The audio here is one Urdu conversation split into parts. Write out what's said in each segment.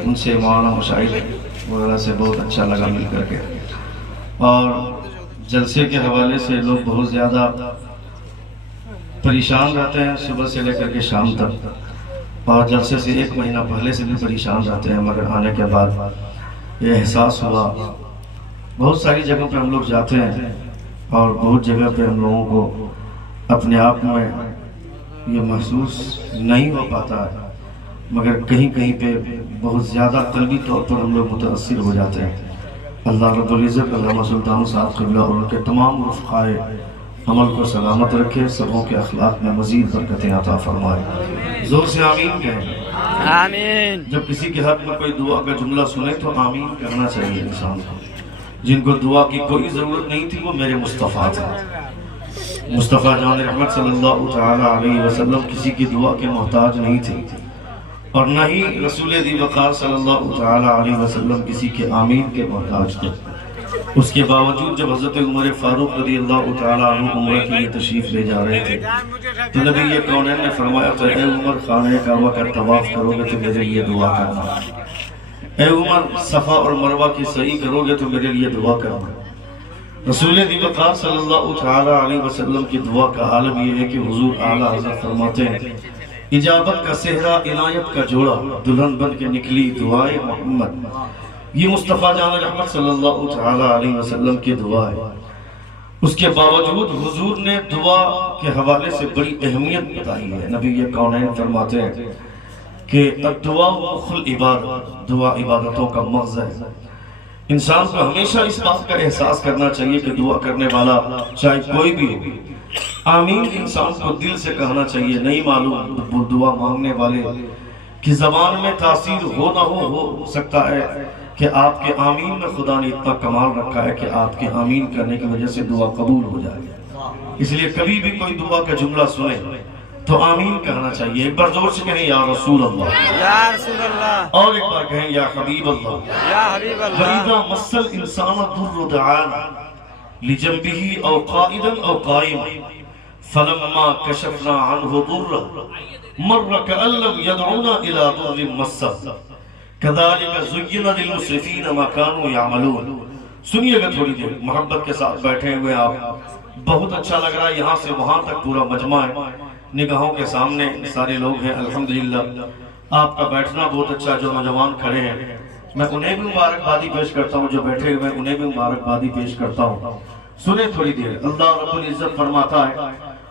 ان سے مولانا مشاہد وغیرہ سے بہت اچھا لگا مل کر کے، اور جلسے کے حوالے سے لوگ بہت زیادہ پریشان رہتے ہیں صبح سے لے کر کے شام تک، اور جلسے سے ایک مہینہ پہلے سے بھی پریشان رہتے ہیں، مگر آنے کے بعد یہ احساس ہوا، بہت ساری جگہوں پہ ہم لوگ جاتے ہیں اور بہت جگہ پہ ہم لوگوں کو اپنے آپ میں یہ محسوس نہیں ہو پاتا ہے، مگر کہیں کہیں پہ بہت زیادہ قلبی طور پر ہم لوگ متاثر ہو جاتے ہیں۔ اللہ رب العزت علامہ سلطان صاحب قبلہ اور ان کے تمام رفقائے عمل کو سلامت رکھے، سبوں کے اخلاق میں مزید برکتیں عطا فرمائے۔ زور سے آمین کہیں۔ آمین۔ جب کسی کے حق میں کوئی دعا کا جملہ سنے تو آمین کرنا چاہیے انسان کو۔ جن کو دعا کی کوئی ضرورت نہیں تھی وہ میرے مصطفیٰ تھے۔ مصطفیٰ جان رحمت صلی اللہ تعالی علیہ وسلم کسی کی دعا کے محتاج نہیں تھے، اور نہ ہی رسول ذی وقار صلی اللہ تعالی علیہ وسلم کسی کے آمین کے محتاج تھے۔ اس کے باوجود جب حضرت عمر فاروق رضی اللہ تعالی عنہ عمرہ کے لیے تشریف لے جا رہے تھے تو نبی کونین نے فرمایا تھا، اے عمر خانہ کعبہ کا طواف کرو گے تو میرے لیے دعا کرنا، اے عمر صفا اور مروہ کی سعی کرو گے تو میرے لیے دعا کرنا۔ رسول ذی وقار صلی اللہ تعالی علیہ وسلم کی دعا کا عالم یہ ہے کہ حضور اعلیٰ حضرت فرماتے ہیں، اجابت کا صحرا عنایت کا جوڑا دلہن بن کے نکلی دعائے محمد۔ یہ مصطفیٰ جان رحمت صلی اللہ تعالی علیہ وسلم کی دعا ہے۔ اس کے باوجود حضور نے دعا کے حوالے سے بڑی اہمیت بتائی ہے۔ نبی کونین فرماتے ہیں کہ الدعا مخ العبادہ، دعا عبادتوں کا مغز ہے۔ انسان کو ہمیشہ اس بات کا احساس کرنا چاہیے کہ دعا کرنے والا چاہے کوئی بھی ہو، آمین انسان کو دل سے کہنا چاہیے۔ نہیں معلوم دعا مانگنے والے کی زبان میں تاثیر ہو نہ ہو سکتا ہے کہ آپ کے آمین میں خدا نے اتنا کمال رکھا ہے کہ آپ کے آمین کرنے کی وجہ سے دعا قبول ہو جائے۔ اس لیے کبھی بھی کوئی دعا کا جملہ سنے تو آمین کہنا چاہیے۔ ایک بار زور سے کہیں یا رسول اللہ، یا رسول اللہ، اور ایک بار کہیں یا حبیب اللہ۔ یا حبیب اللہ۔ وَإِذَا مَسَّ الْإِنسَانَ الضُّرُّ دَعَانَا لِجَنبِهِ أَوْ قَائِدًا أَوْ قَائِمًا فَلَمَّا كَشَفْنَا عَنْهُ ضُرَّهُ مَرَّ كَأَن لَّمْ يَدْعُنَا إِلَىٰ ضُرٍّ مَّسَّهُ كَذَلِكَ زُيِّنَ لِلْمُسْرِفِينَ مَا كَانُوا يَعْمَلُونَ۔ سنیے گا تھوڑی دیر، محبت کے ساتھ بیٹھے ہوئے آپ، بہت اچھا لگ رہا ہے، یہاں سے وہاں تک پورا مجمع ہے، نگاہوں کے سامنے سارے لوگ ہیں، الحمدللہ آپ کا بیٹھنا بہت اچھا۔ جو نوجوان کھڑے ہیں میں انہیں بھی مبارکبادی پیش کرتا ہوں، جو بیٹھے ہوئے انہیں بھی مبارکبادی پیش کرتا ہوں۔ سنیں تھوڑی دیر، اللہ رب العزت فرماتا ہے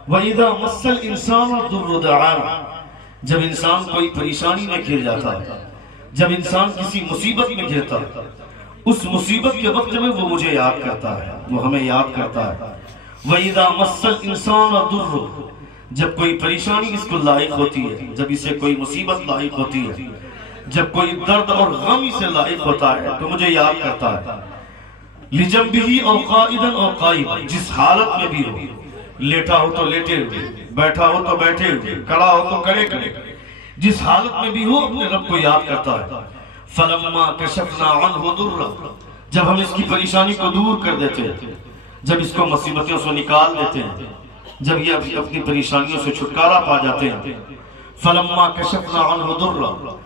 وَإِذَا مَسَّ الْإِنسَانَ الضُّرُّ دَعَانَا، جب انسان کوئی پریشانی میں گھر جاتا ہے، جب انسان کسی مصیبت میں گھرتا ہے، اس مصیبت کے وقت میں وہ مجھے یاد کرتا ہے، وہ ہمیں یاد کرتا ہے۔ وَإِذَا مَسَّ الْإِنسَانَ الضُّرُّ، جب کوئی پریشانی اس کو لاحق ہوتی ہے، جب اسے کوئی مصیبت لاحق ہوتی ہے، جب کوئی درد اور غم اسے لاحق ہوتا ہے تو مجھے یاد کرتا ہے۔ لِجَنبِهِ أَوْ قَائِدًا أَوْ قَائِمًا، جس حالت میں بھی ہو، لیٹا ہو تو لیٹے ہوئے، بیٹھا ہو تو بیٹھے ہوئے، کھڑا ہو تو کھڑے کھڑے، جس حالت میں بھی ہو اپنے رب کو یاد کرتا ہے۔ فَلَمَّا كَشَفْنَا عَنْهُ ضُرَّهُ، جب ہم اس کی پریشانی کو دور کر دیتے ہیں، جب اس کو مصیبتوں سے نکال دیتے ہیں، جب یہ اپنی پریشانیوں سے چھٹکارا پا جاتے ہیں، فَلَمَّا كَشَفْنَا عَنْهُ ضُرَّهُ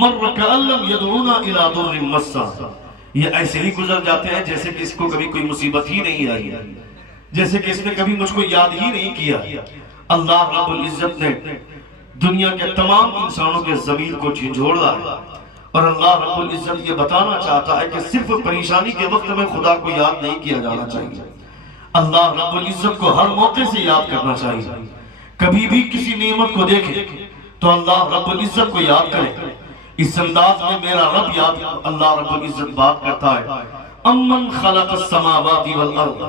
مَرَّ كَأَن لَّمْ يَدْعُونَا إِلَىٰ ضُرٍّ مَّسَّهُ، یہ ایسے ہی گزر جاتے ہیں جیسے کہ اس کو کبھی کوئی مصیبت ہی نہیں آئی، جیسے کہ اس نے کبھی مجھ کو یاد ہی نہیں کیا۔ اللہ رب العزت نے دنیا کے تمام انسانوں کے ضمیر کو جھنجھوڑا ہے، اور اللہ رب العزت یہ بتانا چاہتا ہے کہ صرف پریشانی کے وقت میں خدا کو یاد نہیں کیا جانا چاہیے، اللہ رب العزت کو ہر موقع سے یاد کرنا چاہیے۔ کبھی بھی کسی نعمت کو دیکھیں تو اللہ رب العزت کو یاد کریں۔ اس انداز میں میرا رب یاد، اللہ رب العزت بات کرتا ہے، امن خلق السماوات والارض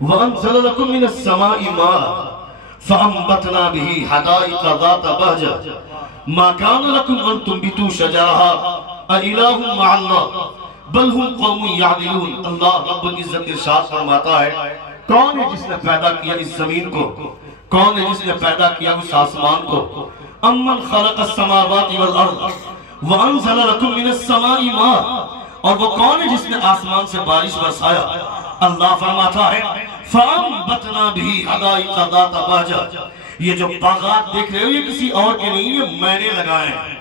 وانزل لكم من السماء ماء فانبتنا به حدائق ذات بهجة ما كان لكم ان تنبتوا شجرها أإله مع الله بل هم قوم يعدلون۔ اللہ رب العزت ارشاد فرماتا ہے، کون ہے جس نے پیدا کیا اس زمین کو، کون ہے جس نے پیدا کیا اس آسمان کو؟ امن خلق السماوات والارض وانزل لكم من السماء ماء، اور وہ کون ہے جس نے آسمان سے بارش برسایا؟ اللہ فرماتا ہے فَأَنبَتْنَا بِهِ حَدَائِقَ ذَاتَ بَهْجَةٍ، یہ جو باغات دیکھ رہے ہو یہ کسی اور کے نہیں، یہ میں نے لگائے ہیں۔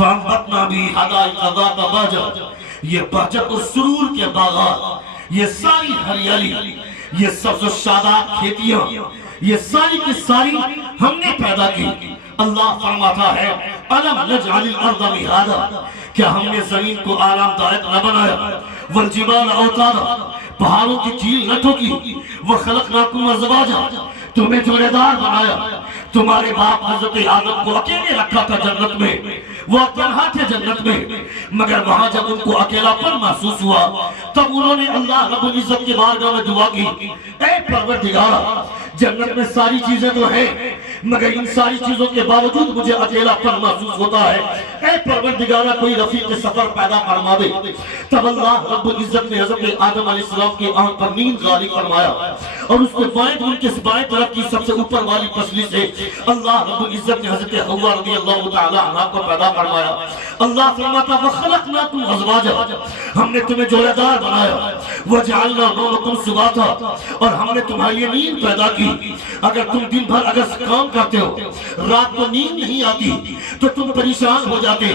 فَأَنبَتْنَا بِهِ حَدَائِقَ ذَاتَ بَهْجَةٍ، یہ بہجت و سرور کے باغات، یہ ساری ہریالی، یہ سبز و شاداب کھیتیاں، یہ ساری کی ساری ہم نے پیدا کی۔ اللہ فرماتا ہے أَلَمْ نَجْعَلِ الْأَرْضَ مِهَادًا، کیا ہم نے زمین کو آرام دائق نہ بنایا؟ وَالْجِبَالَ أَوْتَادًا، پہاڑوں کی کیل نہ ٹھوکی؟ وَخَلَقْنَاكُمْ أَزْوَاجًا، تمہیں جوڑے دار بنایا۔ تمہارے باپ حضرت آدم کو اکیلے رکھا تھا جنت میں، وہ تنہا تھے جنت میں، مگر وہاں جب ان کو اکیلا پن محسوس ہوا تب انہوں نے اللہ رب العزت کے بارگاہ میں دعا کی، اے پروردگار، جنت میں ساری چیزیں تو ہیں مگر ان ساری چیزوں کے باوجود مجھے اکیلا پن محسوس ہوتا ہے، اے پروردگارہ کوئی رفیق سفر پیدا فرما دے۔ تب اللہ رب العزت نے حضرت آدم علیہ السلام کی آنکھ پر نیند غالب فرمایا اور اس کے ان کے بائیں طرف کی سب سے اوپر والی پسلی سے اللہ رب العزت نے حضرت حوا رضی اللہ تعالی عنہ کو پیدا فرمایا۔ اللہ فرماتا وَخَلَقْنَاكُمْ أَزْوَاجًا، ہم نے تمہیں جوڑے دار بنایا، وَجَعَلْنَا نَوْمَكُمْ سُبَاتًا، اور ہم نے تمہارے لیے نیند پیدا کی۔ اگر تم دن بھر اگر کام کرتے ہو رات کو نیند نہیں آتی تو تم پریشان ہو جاتے۔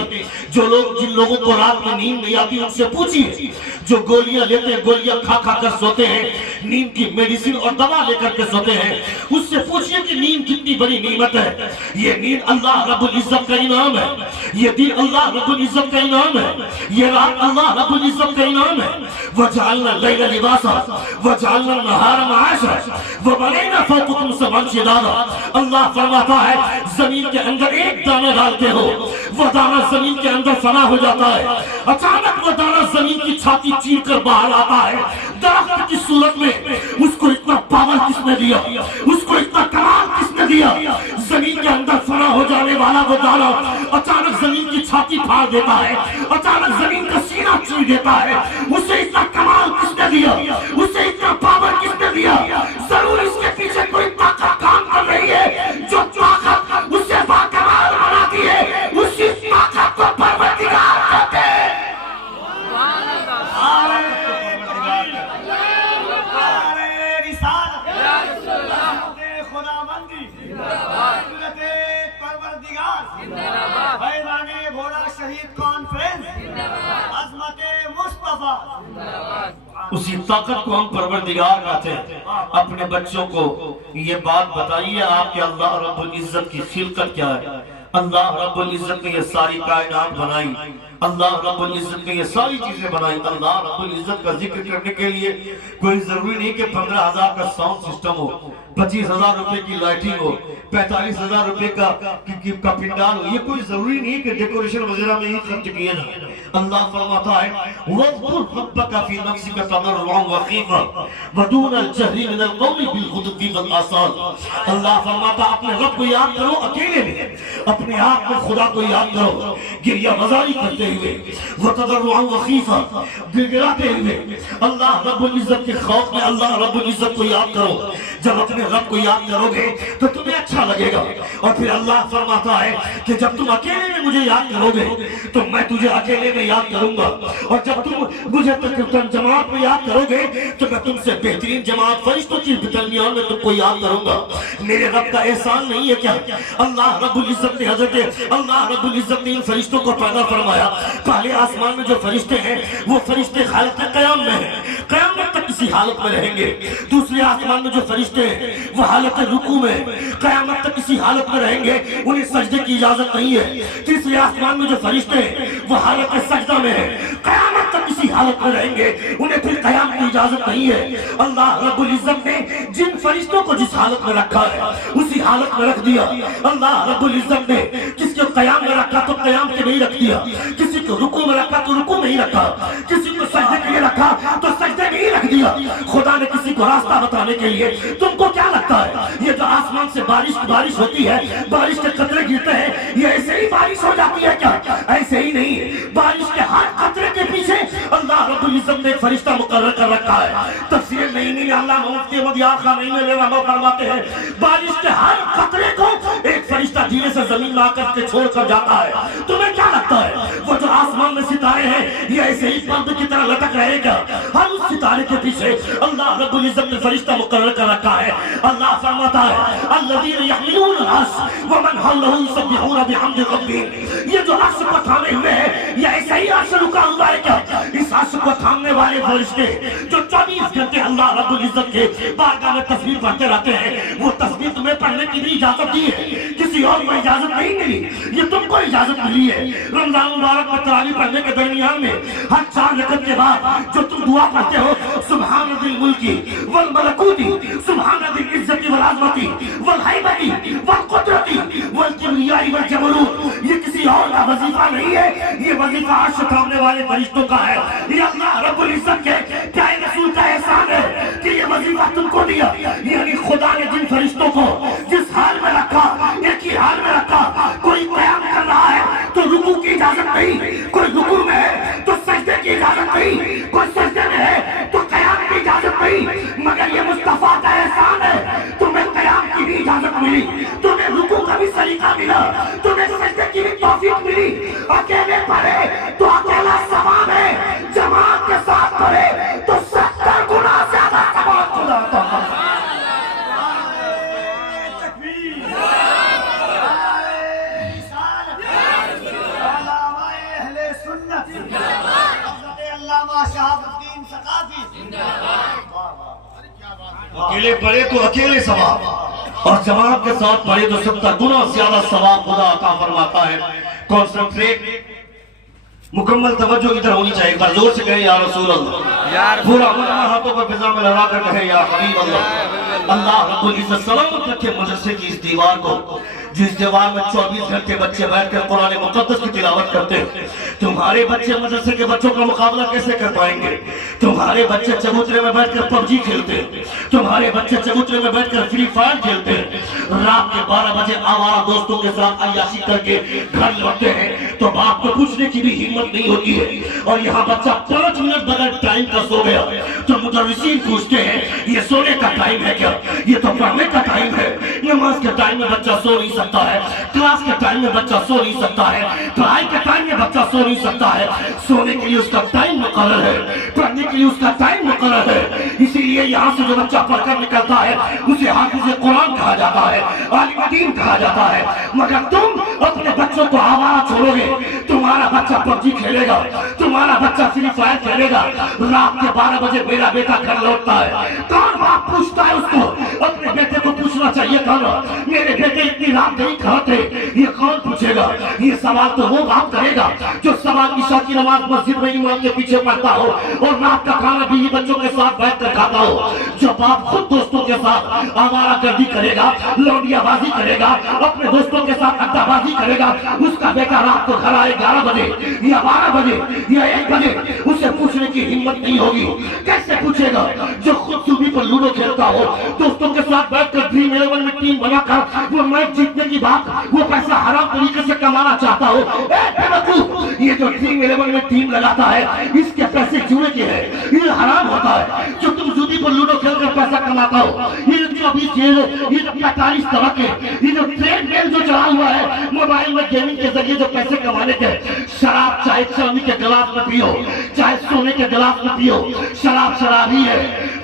جو لوگ جن لوگوں کو رات میں نیند نہیں آتی ان سے پوچھیے، جو گولیاں لیتے ہیں، گولیاں کھا کھا کر سوتے ہیں، نیند کی میڈیسن اور دوا لے کر کے سوتے ہیں، اس سے پوچھئے کہ نیند کتنی بڑی نعمت ہے۔ یہ نیند اللہ رب العزت کا انعام ہے، یہ دن اللہ رب العزت کا انعام ہے، یہ رات اللہ رب العزت کا انعام ہے۔ وَجَعَلْنَا اللَّيْلَ لِبَاسًا وَجَعَلْنَا النَّهَارَ مَعَاشًا وَبَنَيْنَا فَوْقَكُمْ سَبْعًا شِدَادًا۔ اللہ فرماتا ہے زمین کے اندر ایک دانہ ڈالتے ہو، وہ دانہ زمین کے اندر فنا ہو جاتا ہے، اچانک وہ دانہ زمین کی چھاتی چیر کر باہر آتا ہے۔ درخت کی صورت میں اس کو اتنا پاور کس نے دیا، اس کو اتنا کمال کس نے دیا؟ زمین کے اندر فنا ہو جانے والا وہ دانہ اچانک زمین کی چھاتی پھاڑ دیتا ہے، اچانک زمین کا سینہ چیر دیتا ہے۔ اسے اتنا کمال کس نے دیا، اسے اتنا پاور کس نے دیا؟ ضرور اس کے پیچھے کوئی طاقت کام کر رہی ہے، جو طاقت اسے باکمال بناتی ہے، اسی طاقت کو پروردگار کہتے ہیں۔ اسی طاقت کو ہم پروردگار کہتے ہیں۔ اپنے بچوں کو یہ بات بتائیے آپ کہ اللہ رب العزت کی خلقت کیا ہے۔ اللہ رب العزت نے یہ ساری کائنات بنائی، اللہ رب العزت نے یہ ساری چیزیں بنائی۔ اللہ رب العزت کا ذکر کرنے کے لیے کوئی ضروری نہیں کہ 15,000 کا ساؤنڈ سسٹم ہو، 25,000 روپے کی لائٹنگ ہو، 45,000 روپے کا پنڈال ہو، یہ کوئی ضروری نہیں کہ ڈیکوریشن وغیرہ میں ہی خرچ کیے جائیں۔ اللہ فرماتا ہے وَاذْكُرْ رَبَّكَ فِي نَفْسِكَ تَضَرُّعًا وَخِيفَةً وَدُونَ الْجَهْرِ مِنَ الْقَوْلِ بِالْغُدُوِّ وَالْآصَالِ۔ اللہ فرماتا اپنے رب کو یاد کرو اکیلے میں، اپنے آپ میں خدا کو یاد کرو گریہ بازاری کرتے ہوئے، وَتَضَرُّعًا وَخِيفَةً گڑ گڑاتے ہوئے، اللہ رب العزت کے خوف میں اللہ رب العزت کو یاد کرو۔ جب اپنے رب کو یاد کرو گے تو تمہیں اچھا لگے گا۔ اور پھر اللہ فرماتا ہے کہ جب تم اکیلے میں مجھے یاد کرو گے تو میں تجھے اکیلے میں یاد کروں گا، اور جب تم مجھے جماعت میں یاد کرو گے تو میں تم سے بہترین جماعت فرشتوں کی درمیان میں تم کو یاد کروں گا۔ میرے رب کا احسان نہیں ہے کیا؟ اللہ رب العزت نے اللہ رب العزت نے ان فرشتوں کو پیدا فرمایا۔ پہلے آسمان میں جو فرشتے ہیں وہ فرشتے حالت قیام میں ہیں، قیامت تک کسی حالت میں رہیں گے۔ دوسرے آسمان میں جو فرشتے ہیں وہ حالت رکوع میں قیامت تک کسی حالت میں رہیں گے، انہیں سجدے کی اجازت نہیں ہے۔ تیسرے آسمان میں جو فرشتے ہیں وہ حالت سجدہ میں ہیں، قیامت تک کسی حالت میں رہیں گے، انہیں پھر قیام کی اجازت نہیں ہے۔ اللہ رب العزت نے جن فرشتوں کو جس حالت میں رکھا ہے اسی حالت میں رکھ دیا۔ اللہ رب العزت نے کس کو قیام میں رکھا تو قیام کے نہیں رکھ دیا، کسی کو رکوع میں رکھا تو رکوع میں ہی رکھا، کسی کو سجدے کے لیے رکھا تو سجدے میں ہی رکھ دیا۔ خدا نے کسی کو راستہ بتانے کے لیے، تم کو کیا لگتا ہے یہ جو آسمان سے بارش ہوتی ہے، بارش کے قطرے گرتے ہیں، یہ ایسے ہی بارش ہو جاتی ہے کیا؟ ایسے ہی نہیں، بارش کے ہر قطرے کے پیچھے اللہ رب العزت نے ایک فرشتہ مقرر کر رکھا ہے۔ تفسیر نہیں اللہ مفتی احمد یار خان نہیں میں رحمہ فرماتے ہیں بارش کے ہر قطرے کو ایک فرشتہ دھیرے سے زمین میں آ کر کے چھوڑ کر جاتا ہے۔ تمہیں کیا کیا لگتا ہے وہ جو آسمان میں ستارے ہیں یہ ایسے ہی پرد کی طرح لٹک رہے گا؟ ہر اس ستارے کے پیچھے اللہ رب العزت نے فرشتہ مقرر کر رکھا ہے. اللہ فرماتا ہے الذین یحملون العرش ومن حولہ یسبحون بحمد ربہم. یہ جو عرش کو تھامے ہوئے ہیں یہ ایسا ہی عرش رکا ہوا ہے کیا؟ اس عرش کو تھامنے والے فرشتے جو 24 گھنٹے اللہ رب العزت کے بارگاہ میں تسبیح پڑھتے رہتے ہیں وہ تسبیح تمہیں پڑھنے کی بھی اجازت دی ہے, کسی اور کو اجازت نہیں ملی, یہ تم کو اجازت ملی ہے. رمضان مبارک میں تراویح پڑھنے کے درمیان میں ہر 4 رکعت کے بعد جو تم دعا پڑھتے ہو سبحان ذی الملک والملکوت سبحان ذی العزت والعظمت والہیبت والقدرت والکبریاء والجبروت, یہ کسی اور کا وظیفہ نہیں ہے, یہ وظیفہ عرش تھامنے والے فرشتوں کا ہے. یہ اللہ رب العزت کے پیارے رسول کا احسان ہے کہ یہ وظیفہ تم کو دیا. یعنی خدا نے جن فرشتوں کو جس حال میں رکھا ایک ہی حال میں رکھا, کوئی قیام کر رہا ہے تو رکوع کی اجازت نہیں, کوئی رکوع میں ہے تو سجدے کی اجازت نہیں, کوئی سجدے میں ہے تو قیام کی اجازت نہیں, مگر یہ مصطفیٰ کا احسان ہے تمہیں قیام کی بھی اجازت ملی, تمہیں رکوع کا بھی سلیقہ ملا, تمہیں سجدے کی بھی توفیق ملی. اکیلے پڑھے تو اکیلا ثواب ہے, جماعت کے ساتھ پڑھے تو 70 گنا زیادہ ثواب خدا عطا فرمائے. اکیلے پڑھے تو اکیلے ثواب اور جماعت کے ساتھ پڑھے تو 70 گنا زیادہ ثواب خدا عطا فرماتا ہے. کنسنٹریٹ, مکمل توجہ ادھر ہونی چاہیے. ایک بار زور سے کہیں یا رسول اللہ, پورا مجمع ہاتھوں پر فضا میں لڑا کر کہیں یا حبیب اللہ. اللہ رب العزت سلامت رکھے مدرسے کی اس دیوار کو جس دیوار میں 24 گھنٹے بچے بیٹھ کر قرآن مقدس کی تلاوت کرتے ہیں. تمہارے بچے مدرسے کے بچوں کا مقابلہ کیسے کر پائیں گے؟ تمہارے بچے چبوترے میں بیٹھ کر PUBG کھیلتے ہیں, تمہارے بچے چبوترے میں بیٹھ کر فری فائر کھیلتے ہیں, رات کے 12 بجے آوارہ دوستوں کے ساتھ عیاشی کر کے گھر لوٹتے ہیں تو باپ کو پوچھنے کی بھی ہمت نہیں ہوتی ہے. اور یہاں بچہ 5 منٹ بغیر ٹائم کا سو گیا تو مدرسین پوچھتے ہیں یہ سونے کا ٹائم ہے کیا؟ یہ تو پڑھنے کا ٹائم ہے. نماز کے ٹائم میں بچہ سو نہیں سکتا ہے, کلاس کے ٹائم میں بچہ سو نہیں سکتا ہے, پڑھائی کے ٹائم میں بچہ سو نہیں سکتا ہے. سونے کے لیے اس کا ٹائم مقرر ہے, پڑھنے کے لیے اس کا ٹائم مقرر ہے. اسی لیے یہاں سے جو بچہ پڑھ کر نکلتا ہے اسے حافظ قرآن کہا جاتا ہے, عالم دین کہا جاتا ہے. مگر تم اپنے بچوں کو آوارہ چھوڑو گے, تمہارا بچہ PUBG کھیلے گا, تمہارا بچہ فری فائر کھیلے گا. رات کے 12 بجے میرا بیٹا گھر لوٹتا ہے, کون باپ پوچھتا ہے اس کو؟ اپنے بیٹے کو پوچھنا چاہیے کون میرے بیٹے اتنی رات نہیں کھاتے, یہ کون پوچھے گا؟ یہ سوال تو وہ باپ کرے گا جو سوال عشاء کی نماز مسجد میں امام کے پیچھے پڑھتا ہو اور رات کا کھانا بیوی بچوں کے ساتھ بیٹھ کر کھاتا ہو. جو باپ خود دوستوں کے ساتھ آوارہ گردی کرے گا, لونڈیا بازی کرے گا, اپنے دوستوں کے ساتھ اڈا بازی کرے گا, اس کا بیٹا رات کو گھر آئے 11 بجے یا 12 بجے یا 1 بجے, اسے پوچھنے کی ہمت نہیں ہوگی. کیسے پوچھے گا؟ جو خود صوبی پر لوڈو کھیلتا ہو, دوستوں کے ساتھ بیٹھ کر ڈریم 11 میں ٹیم بنا کر وہ میچ جیتنے کی بات, وہ پیسہ حرام طریقے سے کمانا چاہتا ہو. یہ جو ڈریم 11 میں ٹیم لگاتا ہے اس کے پیسے جوئے کے ہیں, یہ حرام ہوتا ہے. جو تم صوبی پر لوڈو کھیل کر پیسہ کماتا ہو, یہ جو 24 یہ جو 45 طبقے, یہ جو ٹرین میل جو چلا ہوا ہے موبائل میں گیمنگ کے ذریعے جو پیسے کمانے کے, شراب چاہے چاندی کے گلاس میں پیو چاہے سونے کے گلاس میں پیو, شراب شراب ہی ہے.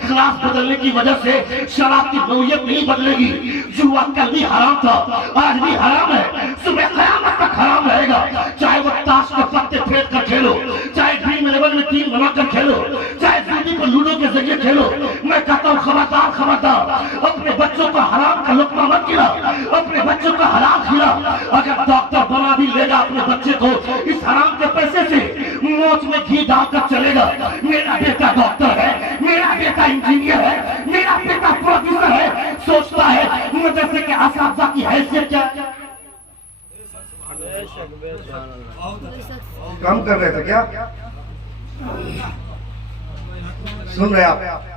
گلاس بدلنے کی وجہ سے شراب کی نوعیت نہیں بدلے گی. جوا کل بھی حرام تھا, آج بھی حرام ہے, صبح قیامت تک حرام رہے گا. چاہے وہ تاش کے پتے پھینک کر کھیلو, چاہے ڈریم 11 میں ٹیم بنا کر کھیلو, چاہے صوبی پر لوڈو کے ذریعے کھیلو. میں کہتا ہوں خبردار خبردار, اپنے بچوں کو حرام کا لقمہ مت کھلا, اپنے بچوں کو حلال کھلا. اگر ڈاکٹر بنا بھی لے گا اپنے بچے کو اس حرام کے پیسے سے, موت میں گھی ڈال کر چلے گا. میرا بیٹا ڈاکٹر ہے, میرا بیٹا انجینئر ہے, میرا بیٹا پروفیسر ہے, سوچتا ہے مدرسے کے اساتذہ کی حیثیت کیا ہے. کم کر رہے تھے کیا؟ سن رہے آپ؟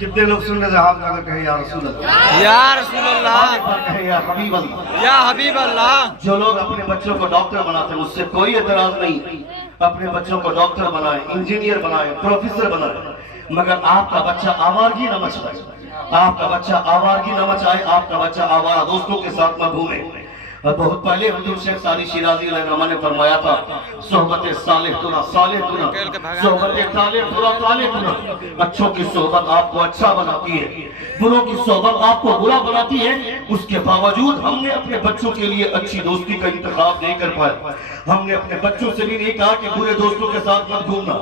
کتنے لوگ سن رہے تھے؟ ہاتھ لگا کہیں یا رسول اللہ, یا رسول اللہ, کہیں یا حبیب اللہ, یا حبیب اللہ. جو لوگ اپنے بچوں کو ڈاکٹر بناتے ہیں اس سے کوئی اعتراض نہیں, اپنے بچوں کو ڈاکٹر بنائیں, انجینئر بنائیں, پروفیسر بنائیں, مگر آپ کا بچہ آوارگی نہ مچائے, آپ کا بچہ آوارگی نہ مچائے, آپ کا بچہ آوارہ دوستوں کے ساتھ نہ گھومے. اور بہت پہلے حضور شیخ سعدی شیرازی علیہ الرحمہ نے فرمایا تھا صحبت صالح تنا صالح تنا، صحبت طالب برا طالب تنا۔ اچھوں کی صحبت آپ کو اچھا بناتی ہے، بروں کی صحبت آپ کو برا بناتی ہے۔ اس کے باوجود ہم نے اپنے بچوں کے لیے اچھی دوستی کا انتخاب نہیں کر پائے۔ ہم نے اپنے بچوں سے بھی نہیں کہا کہ برے دوستوں کے ساتھ مت گھومنا،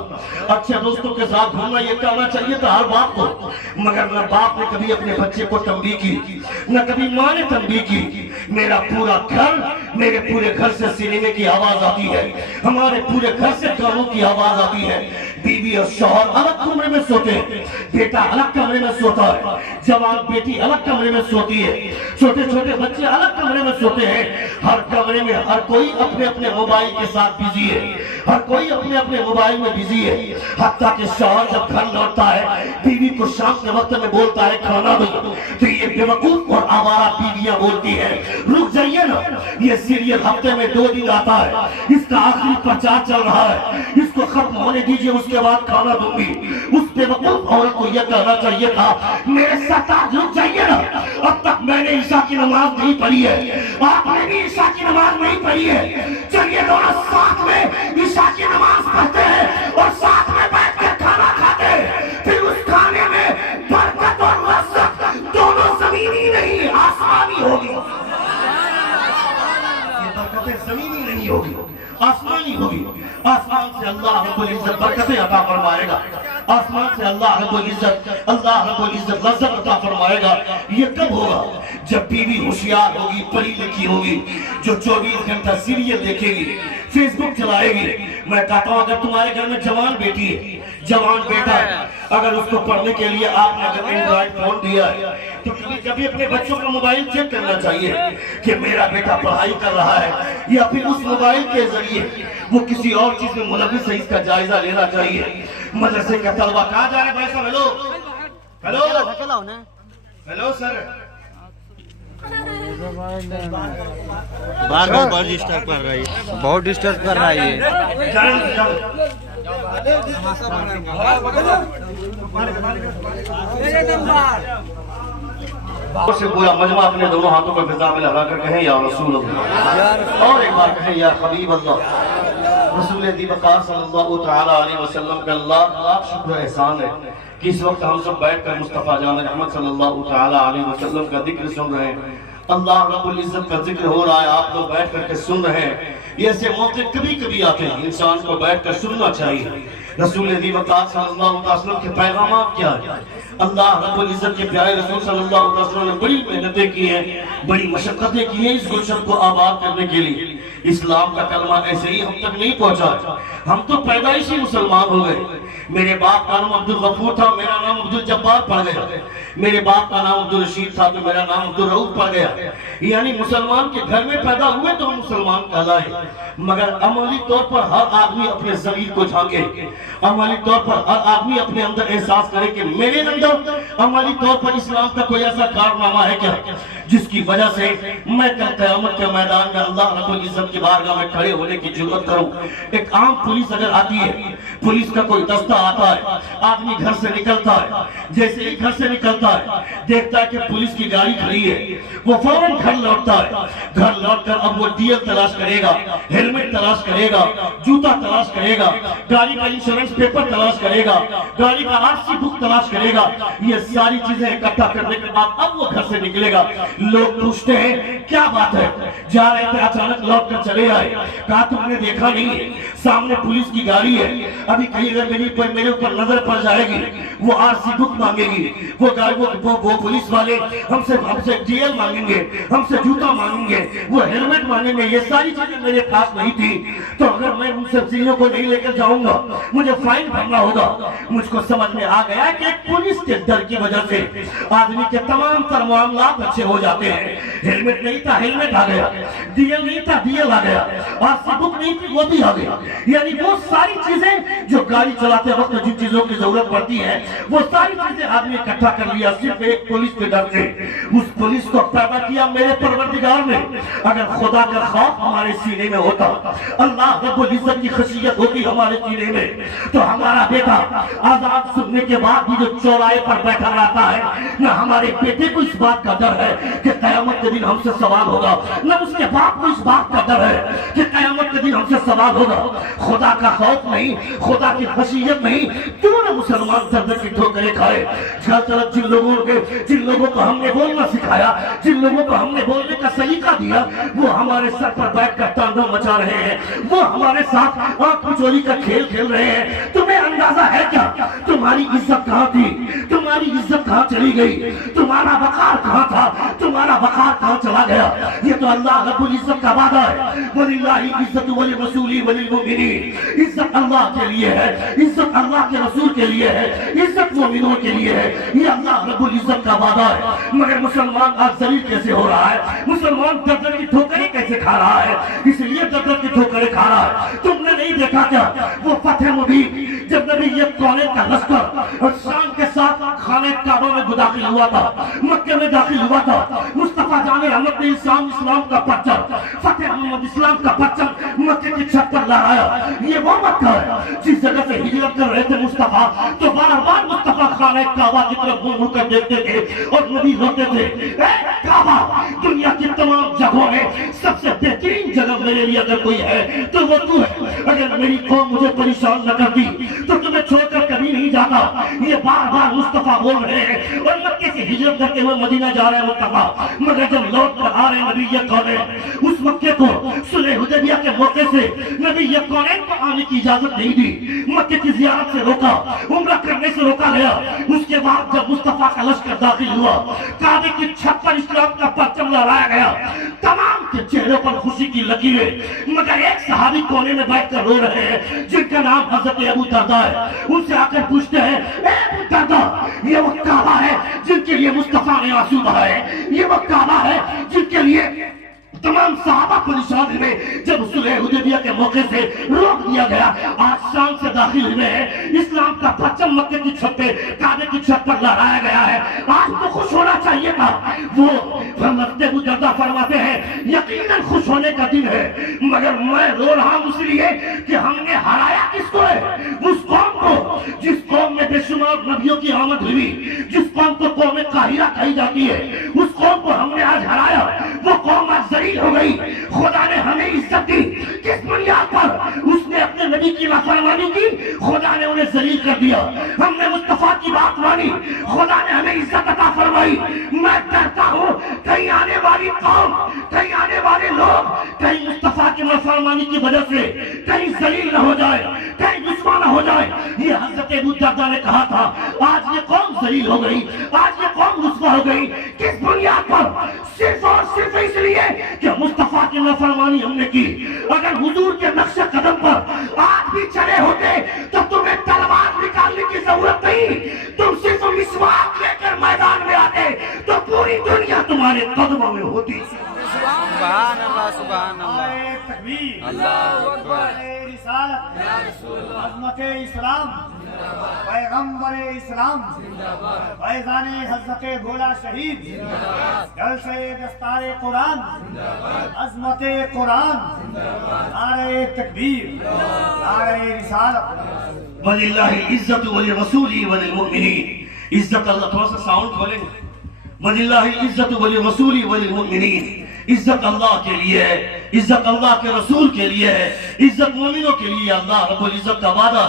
اچھے دوستوں کے ساتھ گھومنا، یہ کہنا چاہیے تھا ہر باپ کو، مگر نہ باپ نے کبھی اپنے بچے کو تنبیہ کی، نہ کبھی ماں نے تنبیہ کی۔ میرا پورا گھر، میرے پورے گھر سے سنیمے کی آواز آتی ہے، ہمارے پورے گھر سے گانوں کی آواز آتی ہے۔ بیوی اور شوہر الگ کمرے میں سوتے ہیں، بیٹا الگ کمرے میں سوتا ہے، جوان بیٹی الگ کمرے میں سوتی ہے، چھوٹے چھوٹے بچے الگ کمرے میں سوتے ہیں۔ ہر کمرے میں ہر کوئی اپنے اپنے موبائل کے ساتھ بزی ہے، ہر کوئی اپنے اپنے موبائل میں بزی ہے۔ حتیٰ کہ شوہر جب گھر لوٹتا ہے بیوی کو شام کے وقت میں بولتا ہے کھانا دو، تو یہ بیوقوف اور آوارہ بیویاں بولتی ہے رک جائیے نا، یہ سیریل ہفتے میں 2 دن آتا ہے، اس کا آخری 50 چل رہا ہے، اس کو ختم ہونے دیجئے، اس کے بعد کھانا دوں گی۔ اس بیوقوف عورت کو یہ کہنا چاہیے تھا میرے ساتھ رک جائیے نا، اب تک میں نے عشاء کی نماز نہیں پڑھی ہے، آپ نے بھی عشاء کی نماز نہیں پڑھی ہے، چلیے دونوں ساتھ میں عشاء کی نماز پڑھتے ہیں اور ساتھ میں بیٹھ کر کھانا کھاتے ہیں۔ پھر اس کھانے میں برکت اور لذت دونوں زمینی نہیں آسمانی ہوگی، یہ برکتیں زمینی نہیں ہوگی، آسمانی ہوگی۔ آسمان سے اللہ رب العزت برکتیں عطا فرمائے گا، آسمان سے اللہ رب العزت لذت عطا فرمائے گا۔ یہ کب ہوگا؟ جب بیوی ہوشیار ہوگی، پڑھی لکھی ہوگی، جو 24 گھنٹہ سیریل دیکھے گی، فیس بک چلائے گی۔ میں کہتا ہوں اگر تمہارے گھر میں جوان بیٹی ہے، جوان بیٹا ہے، اگر اس کو پڑھنے کے لیے آپ نے اگر اینڈرائیڈ فون دیا ہے تو کبھی اپنے بچوں کا موبائل چیک کرنا چاہیے کہ میرا بیٹا پڑھائی کر رہا ہے یا پھر اس موبائل کے ذریعے وہ کسی اور چیز میں ملوث ہے، اس کا جائزہ لینا چاہیے۔ مدرسے کا طلبہ کہاں جا رہے بھائی صاحب؟ ہیلو سر، بار بار بہت ڈسٹرب کر رہا ہے، بہت ڈسٹرب کر رہا ہے۔ سے پورا مجمع اپنے دونوں ہاتھوں پر فضا میں لگا کر کہیں یا رسول اللہ، اور ایک بار کہیں یا حبیب اللہ۔ رسول دی وقار صلی اللہ تعالی علیہ وسلم کا اللہ شکر احسان ہے کہ اس وقت ہم سب بیٹھ کر مصطفیٰ جان رحمت صلی اللہ تعالی علیہ وسلم کا ذکر سن رہے ہیں، اللہ رب العزت کا ذکر ہو رہا ہے، آپ لوگ بیٹھ کر کے سن رہے ہیں۔ یہ ایسے موقع کبھی کبھی آتے ہیں، انسان کو بیٹھ کر سننا چاہیے۔ رسول دی وقار صلی اللہ علیہ وسلم کے پیغامات کیا ہے؟ اللہ رب العزت کے پیارے رسول صلی اللہ علیہ وسلم نے بڑی محنتیں کی ہیں، بڑی مشقتیں کی ہیں اس گلشن کو آباد کرنے کے لیے۔ اسلام کا کلمہ ایسے ہی ہم تک نہیں پہنچا، ہم تو پیدائشی مسلمان ہو گئے۔ میرے باپ کا نام عبدالغفور تھا، میرا نام عبدالجبار پڑ گیا۔ میرے باپ کا نام عبدالرشید تھا تو میرا نام عبدالرؤف پڑ گیا۔ یعنی مسلمان کے گھر میں پیدا ہوئے تو ہم مسلمان کہلائے، مگر عملی طور پر ہر آدمی اپنے ضمیر کو جھانکے، عملی طور پر ہر آدمی اپنے اندر احساس کرے کہ میرے اندر عملی طور پر اسلام کا کوئی ایسا کارنامہ ہے کیا جس کی وجہ سے میں کل قیامت کے میدان میں اللہ رب العزت کی بارگاہ میں کھڑے ہونے کی جرأت کروں۔ ایک عام پولیس اگر آتی ہے، پولیس کا کوئی دستہ آتا ہے، آدمی گھر سے نکلتا ہے، جیسے ہی گھر سے نکلتا ہے دیکھتا ہے کہ پولیس کی گاڑی کھڑی ہے، وہ فوراً گھر لوٹتا ہے۔ گھر لوٹ کر اب وہ ڈی ایل تلاش کرے گا، ہیلمٹ تلاش کرے گا، جوتا تلاش کرے گا، گاڑی کا انشورنس پیپر تلاش کرے گا، گاڑی کا RC بک تلاش کرے گا۔ یہ ساری چیزیں اکٹھا کرنے کے بعد اب وہ گھر سے نکلے گا۔ لوگ پوچھتے ہیں کیا بات ہے، جا رہے تھے اچانک لوٹ کر چلے آئے، کہا تم نے دیکھا نہیں سامنے پولیس کی گاڑی ہے، ابھی کہیں اگر میرے اوپر نظر پڑ جائے گی وہ RC بک مانگے گی، وہ پولیس والے ہم سے DL مانگیں گے، ہم سے جوتا مانگیں گے، وہ ہیلمٹ مانگیں گے۔ یہ ساری چیزیں میرے پاس نہیں تھی، تو اگر میں ان سب چیزوں کو نہیں لے کر جاؤں گا مجھے فائن بھرنا ہوگا۔ مجھ کو سمجھ میں آ گیا کہ پولیس کے ڈر کی وجہ سے آدمی کے تمام تر معاملات اچھے ہو جاتے ہیں۔ ہیلمٹ نہیں تھا، ہیلمٹ آ گیا، DL نہیں تھا، DL چلا گیا، آج سے بک نہیں تھی وہ بھی آ گیا. یعنی وہ ساری چیزیں جو گاڑی چلاتے وقت جن چیزوں کی ضرورت پڑتی ہے وہ ساری چیزیں آدمی اکٹھا کر لیا صرف ایک پولیس کے ڈر سے. اس پولیس کو پیدا کیا میرے پروردگار نے. اگر خدا کا خوف ہمارے سینے میں ہوتا، اللہ رب العزت کی خشیت ہوتی ہمارے سینے میں، تو ہمارا بیٹا آزاد سننے کے بعد بھی جو چوراہے پر بیٹھا رہتا ہے، نہ ہمارے بیٹے کو اس بات کا ڈر ہے کہ قیامت کے دن ہم سے سوال ہوگا، نہ اس کے باپ کو اس بات کا ڈر ہے کہ قیامت کے دن ہم سے سوال ہوگا. خدا کا خوف نہیں، خدا کی خشیت نہیں، کیوں نہ مسلمان در در کی ٹھوکریں کھائے. جن لوگوں کو ہم نے بولنا سکھایا، جن لوگوں کو ہم نے بولنے کا سلیقہ دیا، وہ ہمارے سر پر بیٹھ کر تاندو مچا رہے ہیں، وہ ہمارے ساتھ آنکھ چوری کا کھیل کھیل رہے ہیں. تمہیں اندازہ ہے کیا تمہاری عزت کہاں تھی؟ تمہاری عزت کہاں چلی گئی؟ تمہارا وقار کہاں تھا؟ تمہارا وقار کہاں چلا گیا؟ یہ تو اللہ رب العزت کا وعدہ ہے. وَلِلَّهِ الْعِزَّةُ وَلِرَسُولِهِ وَلِلْمُؤْمِنِينَ. عزت اللہ کے لیے ہے، عزت اللہ کے رسول کے لیے ہے، عزت مومنوں کے لیے ہے. یہ اللہ رب العزت کا وعدہ ہے. مگر مسلمان آج ذلیل کیسے ہو رہا ہے؟ مسلمان در در کی ٹھوکریں کیسے کھا رہا ہے؟ اس لیے در در کی ٹھوکریں کھا رہا ہے. تم نے نہیں دیکھا کیا وہ فتح مبین جب نبی یہ کونین کا لشکر اور شان کے ساتھ خانہ کعبہ میں داخل ہوا تھا، مکہ میں داخل ہوا تھا، مصطفیٰ جان احمد نے اسلام کا پرچم، فتح محمد اسلام کا پرچم مکہ کی چھت پر لہرایا. یہ وہ مکہ ہے جس جگہ سے ہجرت کر رہے تھے مصطفیٰ، تو بار بار مصطفیٰ خانہ کعبہ کی طرف گھوم کر دیکھتے تھے اور نبی روتے تھے، اے کعبہ، دنیا کی تمام جگہوں میں سب سے بہترین جگہ میرے لیے اگر کوئی ہے تو وہ تو ہے. اگر میری قوم مجھے پریشان نہ کرتی تو تمہیں چھوڑ کر کبھی نہیں جاتا. یہ بار بار مصطفیٰ بول رہے ہیں اور مکے سے ہجرت کرتے ہوئے مدینہ جا رہے ہیں مصطفیٰ. مگر جب لوٹ کر آ رہے ہیں نبی یہ کونین، اس مکے کو صلح حدیبیہ کے موقع سے نبی یہ کونین کو آنے کی اجازت نہیں دی، مکے کی زیارت سے روکا، عمرہ کرنے سے روکا گیا. اس کے بعد جب مصطفیٰ کا لشکر داخل ہوا، کعبے کی چھت پر اسلام کا پرچم لہرایا گیا، تمام کے چہروں پر خوشی کی لکیریں. مگر ایک صحابی کونے میں بیٹھ کر رو رہے ہیں جن کا نام حضرت ابو درداء ہے. ان سے آ کر پوچھتے ہیں، اے ابو درداء، یہ وہ کعبہ ہے جن کے لیے مصطفیٰ نے آنسو بہائے؟ یہ وہ کعبہ ہے جن کے لیے تمام صحابہ پریشان ہوئے جب صلح حدیبیہ کے موقع سے روک دیا گیا؟ آج شام سے داخل ہوئے ہیں، اسلام کا پرچم مکے کی چھت پہ، کعبے کی چھت پر لہرایا گیا ہے. آج تو خوش ہونا چاہیے تھا. وہ حضرت ابو درداء فرماتے ہیں، یقیناً خوش ہونے کا دن ہے، مگر میں رو رہا ہوں اس لیے کہ ہم نے ہرایا کس کو ہے؟ اس قوم کو جس قوم میں بے شمار نبیوں کی آمد ہوئی، جس قوم کو قوم قاہرہ کہی جاتی ہے، اس قوم کو ہم نے آج ہرایا. وہ قوم آج ذلیل ہو گئی. خدا نے ہمیں عزت دی کس بنیاد پر؟ اس نے اپنے نبی کی نافرمانی کی، خدا نے انہیں ذلیل کر دیا. ہم نے مصطفیٰ کی بات مانی، خدا نے ہمیں عزت عطا فرمائی. میں ڈرتا ہوں کہیں آنے والی قوم، کہیں آنے والے لوگ کہیں مصطفیٰ کی نافرمانی کی وجہ سے کہیں ذلیل نہ ہو جائے، کہیں رسوا نہ ہو جائے. یہ حضرت ابو درداء نے کہا تھا، آج یہ قوم ذلیل ہو گئی، آج یہ قوم رسوا ہو گئی. کس بنیاد پر؟ صرف اور صرف اس لیے کہ مصطفیٰ کی نافرمانی ہم نے کی. اگر حضور کے نقش قدم پر آج بھی چلے ہوتے تو تمہیں تلوار نکالنے کی ضرورت نہیں. تم صرف مسواک لے کر میدان میں آتے تو پوری دنیا تمہارے قدموں میں ہوتی. سبحان اللہ، سبحان اللہ، تکبیر، اللہ اکبر. رسالت، عظمت اسلام، پیغمبر اسلام، فیضان حضرت بھولا شہید، جلسہ دستار قرآن، عظمت قرآن، نعرہ تکبیر، نعرہ رسالت. وَلِلَّهِ الْعِزَّةُ وَلِرَسُولِهِ وَلِلْمُؤْمِنِينَ. عزت اللہ، تھوڑا سا ساؤنڈ کھولیں. وَلِلَّهِ الْعِزَّةُ وَلِرَسُولِهِ وَلِلْمُؤْمِنِينَ. عزت اللہ کے لیے ہے، عزت اللہ کے رسول کے لیے ہے، عزت مومنوں کے لیے. اللہ رب العزت کا وعدہ.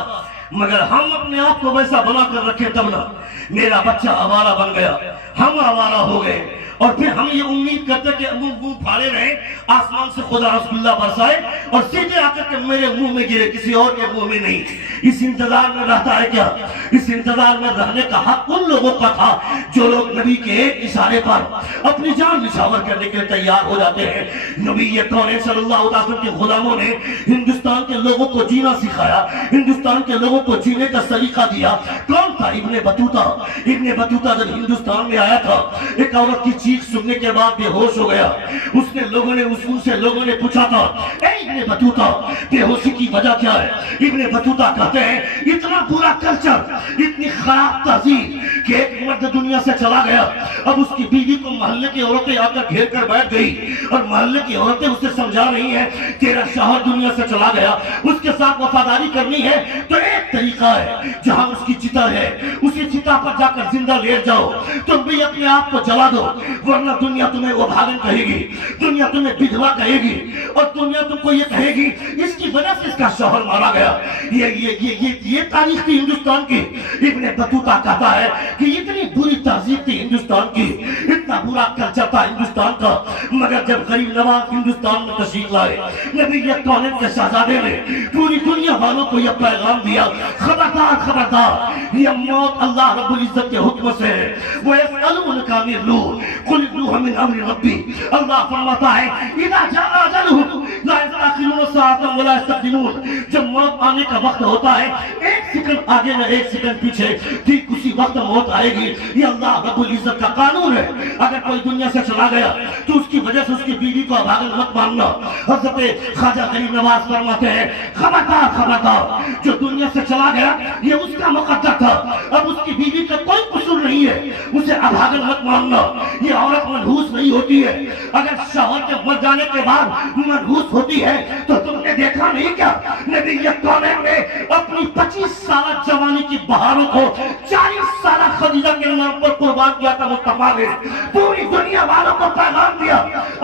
مگر ہم اپنے آپ کو ویسا بنا کر رکھے تب نہ. میرا بچہ آوارہ بن گیا، ہم آوارہ ہو گئے، اور پھر ہم یہ امید کرتے کہ منہ پھاڑے رہے، آسمان سے خدا رسول اللہ برسائے اور سیدھے آ کر کے میرے منہ میں گرے، کسی اور کے منہ میں نہیں. اس انتظار میں رہتا ہے کیا؟ اس انتظار میں رہنے کا حق ان لوگوں کا تھا جو لوگ نبی کے ایک اشارے پر اپنی جان نشاور کرنے کے لیے تیار ہو جاتے ہیں. نبی یہ کونین صلی اللہ علیہ وسلم کے غلاموں نے ہندوستان کے لوگوں کو جینا سکھایا، ہندوستان کے لوگوں کو جینے کا سلیقہ دیا. کون تھا ابن بطوطہ. ابن بطوطہ جب ہندوستان میں آیا تھا ایک عورت کی چیخ سننے کے بعد بے ہوش ہو گیا. اس نے لوگوں نے پوچھا تھا اے ابن بطوطہ بے ہوشی کی وجہ کیا ہے؟ ابن بطوطہ کہتے ہیں اتنا برا کلچر, اتنی خراب تہذیب کہ ایک مرد دنیا سے چلا گیا. اب اس کی بیوی کو محلے کی عورتیں آ کر گھیر کر بیٹھ گئی اور محلے کی عورتیں اسے سمجھا رہی ہیں تیرا شوہر دنیا سے چلا گیا, اس کے ساتھ وفاداری کرنی ہے تو ایک طریقہ ہے, جہاں اس کی چتا ہے اسی چتا پر جا کر زندہ لیٹ جاؤ, تم بھی اپنے آپ کو جلا دو, ورنہ دنیا تمہیں وبھاگن کہے گی, دنیا تمہیں بدھوا کہے گی اور دنیا تم کو یہ کہے گی اس کی وجہ سے اس کا شوہر مارا گیا. یہ تاریخ تھی ہندوستان کی. ابن بطوطہ کہتا ہے کہ اتنی بری تہذیب تھی ہندوستان کی, اتنا برا کلچر تھا ہندوستان کا, مگر جب غریب نواز ہندوستان میں تشریف لائے نبی کونین کے شہزادے نے پوری دنیا والوں کو یہ پیغام دیا خبردار خبردار یہ موت اللہ رب العزت کے حکم سے ہے. وَيَسْأَلُونَكَ عَنِ الرُّوحِ قُلِ الرُّوحُ مِنْ أَمْرِ رَبِّي. اللہ فرماتا ہے اِذَا جَاءَ أَجَلُهُمْ لَا يَسْتَأْخِرُونَ سَاعَةً وَلَا يَسْتَقْدِمُونَ. جب موت آنے کا وقت ہوتا ہے ایک سیکنڈ آگے نہ ایک سیکنڈ پیچھے, ٹھیک اسی وقت موت آئے گی. یہ اللہ رب العزت کا قانون ہے. اگر کوئی دنیا سے چلا گیا تو اس کی وجہ سے اس کی بیوی کو ابھاگن مت ماننا. حضرت خواجہ غریب نواز فرماتے ہیں خبردار خبردار, جو دنیا سے چلا گیا یہ اس کا مقدر تھا, اب اس کی بیوی کا کوئی قصور نہیں ہے, اسے ابھاگن مت ماننا. یہ عورت منحوس نہیں ہوتی ہے, اگر شوہر کے مر جانے کے بعد منحوس ہوتی ہے تو تم نے دیکھا نہیں کیا نبی کونین نے اپنی 25 سالہ جوانی کی بہاروں کو 40 سالہ خدیجہ کے نام پر قربان کیا تھا. مصطفیٰ نے پوری دنیا والوں کو پیغام دیا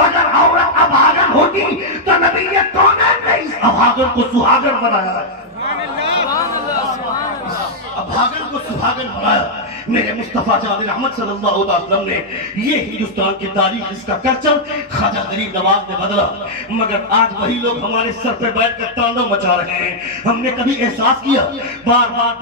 اگر عورت ابھاگن ہوتی تو نبی کونین نے اس ابھاگن کو سہاگن بنایا ہے. ابھاگن کو سہاگن بنایا. میرے مصطفیٰ جان احمد صلی اللہ علیہ وسلم نے یہ ہندوستان کی تاریخ اس کا کلچر خواجہ غریب نواز نے بدلا. مگر آج وہی لوگ ہمارے سر پہ بیٹھ کر تاندو مچا رہے ہیں. ہم نے کبھی احساس کیا بار بار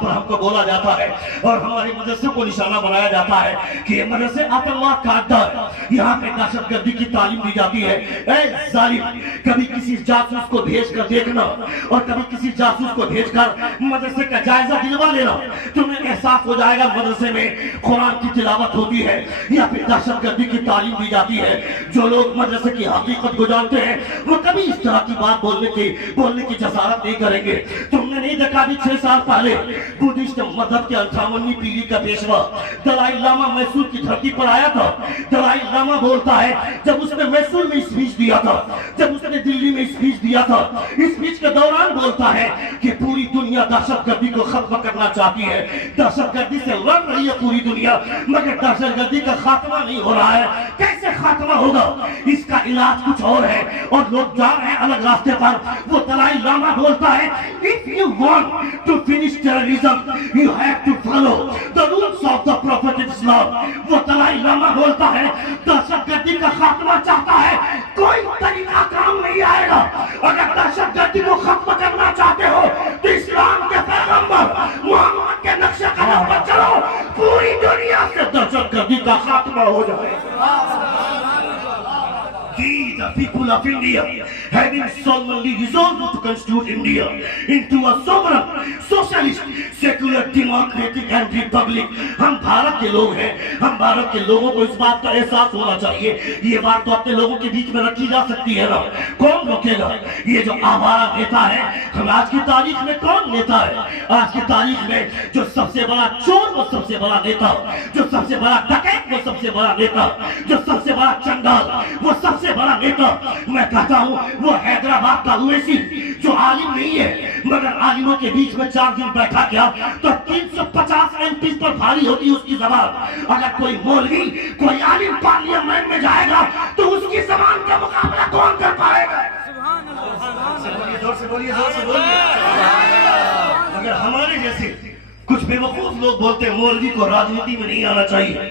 پر ہم کو بولا جاتا ہے اور ہمارے مدرسے کو نشانہ بنایا جاتا ہے کہ یہ مدرسے آتنکواد کا اڈا ہے, یہاں پہ دہشت گردی کی تعلیم دی جاتی ہے. اے ظالم, کبھی کسی جاسوس کو بھیج کر دیکھنا اور کبھی کسی جاسوس کو بھیج کر مدرسے کا جائزہ دلوا لینا, تمہیں احساس ہو جائے گا مدرسے میں قرآن کی تلاوت ہوتی ہے یا پھر دہشت گردی کی تعلیم دی جاتی ہے. جو لوگ مدرسے کی حقیقت کو جانتے ہیں وہ کبھی اس طرح کی بات بولنے کی جسارت نہیں کریں گے. تم نے نہیں دیکھا بھی 6 سال پہلے بدھسٹ مذہب کے 58ویں پیڑھی کا پیشوا دلائی لاما میسور کی دھرتی پر آیا تھا. دلائی لاما بولتا ہے جب اس نے میسور میں اسپیچ دیا تھا, جب اس نے دلی میں اسپیچ دیا تھا, اسپیچ کے دوران بولتا ہے کہ پوری دنیا دہشت گردی کو ختم کرنا چاہتی ہے, دہشت گردی سے لڑ رہی ہے پوری دنیا, مگر دہشت گردی کا خاتمہ نہیں ہو رہا ہے. کیسے خاتمہ ہوگا؟ اس کا علاج کچھ اور ہے اور لوگ جا رہے ہیں الگ راستے پر. وہ دلائی لاما بولتا ہے if you want to finish terrorism you have to follow the rules of the Prophet Islam. وہ دلائی لاما بولتا ہے دہشت گردی کا خاتمہ چاہتا ہے, کوئی طریقہ کام نہیں آئے گا. اگر دہشت گردی کو ختم کرنا چاہتے ہو تو اسلام کے پیغمبر محمد کے نقش قدم پر چلو, پوری دنیا سے دہشت گردی کا خاتمہ ہو جائے. We, the people of India, having solemnly resolved to constitute India into a sovereign, socialist, secular, democratic and republic. ہم بھارت کے لوگ ہیں, ہم بھارت کے لوگوں کو اس بات کا احساس ہونا چاہیے. یہ بات تو اپنے لوگوں کے بیچ میں رکھی جا سکتی ہے نا, کون روکے گا؟ یہ جو آوارہ نیتا ہے, ہم آج کی تاریخ میں کون نیتا ہے؟ آج کی تاریخ میں جو سب سے بڑا چور وہ سب سے بڑا نیتا, جو سب سے بڑا ڈکیت وہ سب سے بڑا نیتا, جو سب سے بڑا چنڈال وہ سب سے بڑا نیتا. میں کہتا ہوں وہ حیدرآباد کا اویسی جو عالم نہیں ہے مگر عالموں کے بیچ میں 4 دن بیٹھا گیا تو 350 MP پر بھاری ہوتی اس کی زبان. اگر کوئی مولوی کوئی عالم پارلیمنٹ میں جائے گا تو اس کی زبان کا مقابلہ کون کر پائے گا؟ زور سے بولیے. مگر ہمارے جیسے کچھ بے وقوف لوگ بولتے ہیں مولوی کو راجنیتی میں نہیں آنا چاہیے.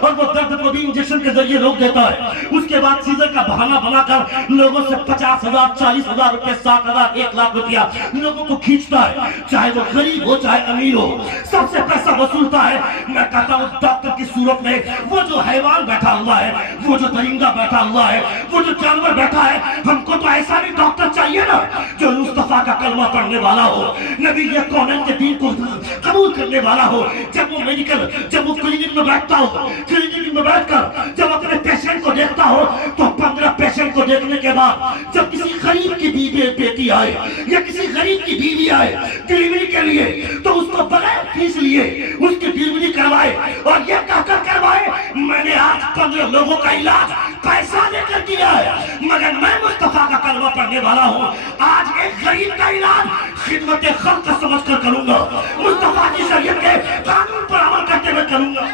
اور وہ درد کو بھی انجیکشن کے ذریعے روک دیتا ہے. اس کے بعد سیزر کا بہانہ بنا کر لوگوں سے 50,000 40,000 روپے 60,000 1 لاکھ روپیہ لوگوں کو کھینچتا ہے, چاہے وہ غریب ہو چاہے امیر ہو, سب سے پیسہ وصولتا ہے. میں کہتا ہوں ڈاکٹر کی صورت میں وہ جو حیوان بیٹھا ہوا ہے, وہ جو درندہ بیٹھا ہوا ہے, وہ جو جانور بیٹھا ہے, ہم کو تو ایسا بھی ڈاکٹر چاہیے نا جو مصطفیٰ کا کلمہ پڑھنے والا ہو, نبی یہ کونین کے دین کو قبول کرنے والا ہو. جب وہ میڈیکل جب وہ کلینک میں بیٹھتا ہو, کلینک میں بیٹھ کر جب اپنے پیشنٹ کو دیکھتا ہو تو 15 پیشنٹ کو دیکھنے کے بعد جب کسی غریب کی بیٹی آئے یا کسی غریب کی بیوی آئے ڈیلیوری کے لیے تو اس کو بغیر فیس لیے اس کی ڈیلیوری کروائے اور یہ کہہ کر کروائے میں نے آج 15 لوگوں کا علاج پیسہ لے کر کیا ہے مگر میں مصطفیٰ کا کلمہ پڑھنے والا ہوں. آج ایک غریب کا علاج خدمت خلق سمجھ کر کروں گا, مصطفیٰ کی شریعت کے قانون پر عمل کرتے ہوئے کروں گا.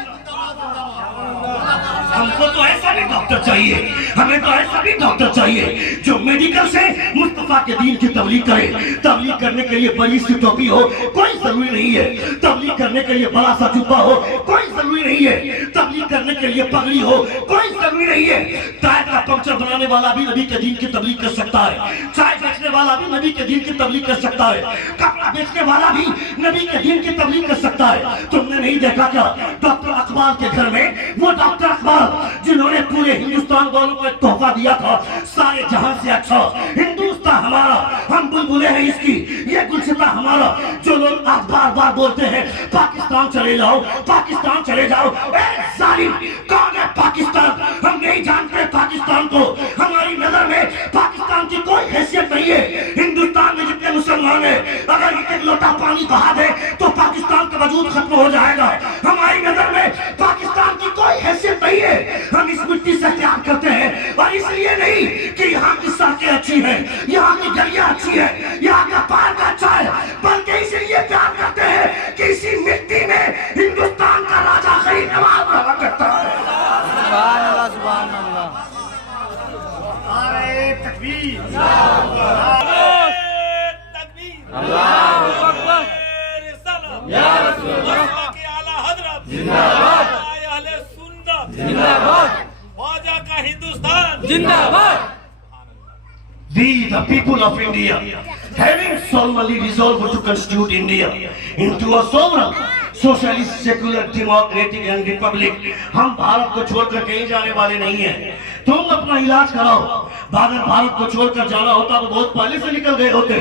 ہم کو تو ایسا بھی ڈاکٹر چاہیے, ہمیں تو ایسا بھی ڈاکٹر چاہیے جو میڈیکل سے مصطفیٰ کے دین کی تبلیغ کرے. تبلیغ کرنے کے لیے بڑی سی ٹوپی ہو کوئی ضروری نہیں ہے, تبلیغ کرنے کے لیے بڑا سا جوتا ہو کوئی ضروری نہیں ہے, تبلیغ کرنے کے لیے پگڑی ہو کوئی ضروری نہیں ہے. ٹائر کا پنکچر بنانے والا بھی نبی کے دین کی تبلیغ کر سکتا ہے, چائے بیچنے والا بھی نبی کے دین کی تبلیغ کر سکتا ہے, کپڑا بیچنے والا بھی نبی کے دین کی تبلیغ کر سکتا ہے. تم نے نہیں دیکھا کیا ڈاکٹر اقبال کے گھر میں وہ ڈاکٹر اقبال جنہوں نے پورے ہندوستان والوں کو ایک تحفہ دیا تھا, سارے جہاں سے اچھا ہندوستان ہمارا, ہم بلبلے ہیں اس کی, یہ گلشتہ ہمارا. جو لوگ آج بار بار بولتے ہیں پاکستان چلے جاؤ پاکستان چلے جاؤ, اے ظالم کون ہے پاکستان؟ ہم نہیں جانتے پاکستان کو, ہماری نظر میں پاکستان کی کوئی حیثیت نہیں ہے. ہندوستان میں جتنے مسلمان ہیں اگر ایک لوٹا پانی بہا دے تو پاکستان کا وجود ختم ہو جائے گا. ہماری نظر میں پاکستان کی کوئی حیثیت نہیں ہے. ہم اس مٹی سے پیار کرتے ہیں اور اس لیے نہیں کہ یہاں کی سڑکیں اچھی ہیں, یہاں کی گلیاں اچھی ہیں, یہاں کا پارک اچھا ہے, بلکہ اس لیے پیار کرتے ہیں کہ اسی مٹی میں ہندوستان کا راجہ غریب نواز رہا کرتا ہے. سبحان اللہ سبحان اللہ. نعرہ تکبیر, اللہ اکبر. یا رسول اللہ کے اعلیٰ حضرت زندہ باد, اہل سنت زندہ باد, خواجہ کا ہندوستان زندہ باد. We, the people of India, having solemnly resolved to constitute India into a sovereign, socialist, secular, democratic and republic, ہم بھارت کو چھوڑ کر کہیں جانے والے نہیں ہیں. تم اپنا علاج کراؤ. اگر بھارت کو چھوڑ کر جانا ہوتا تو بہت پہلے سے نکل گئے ہوتے.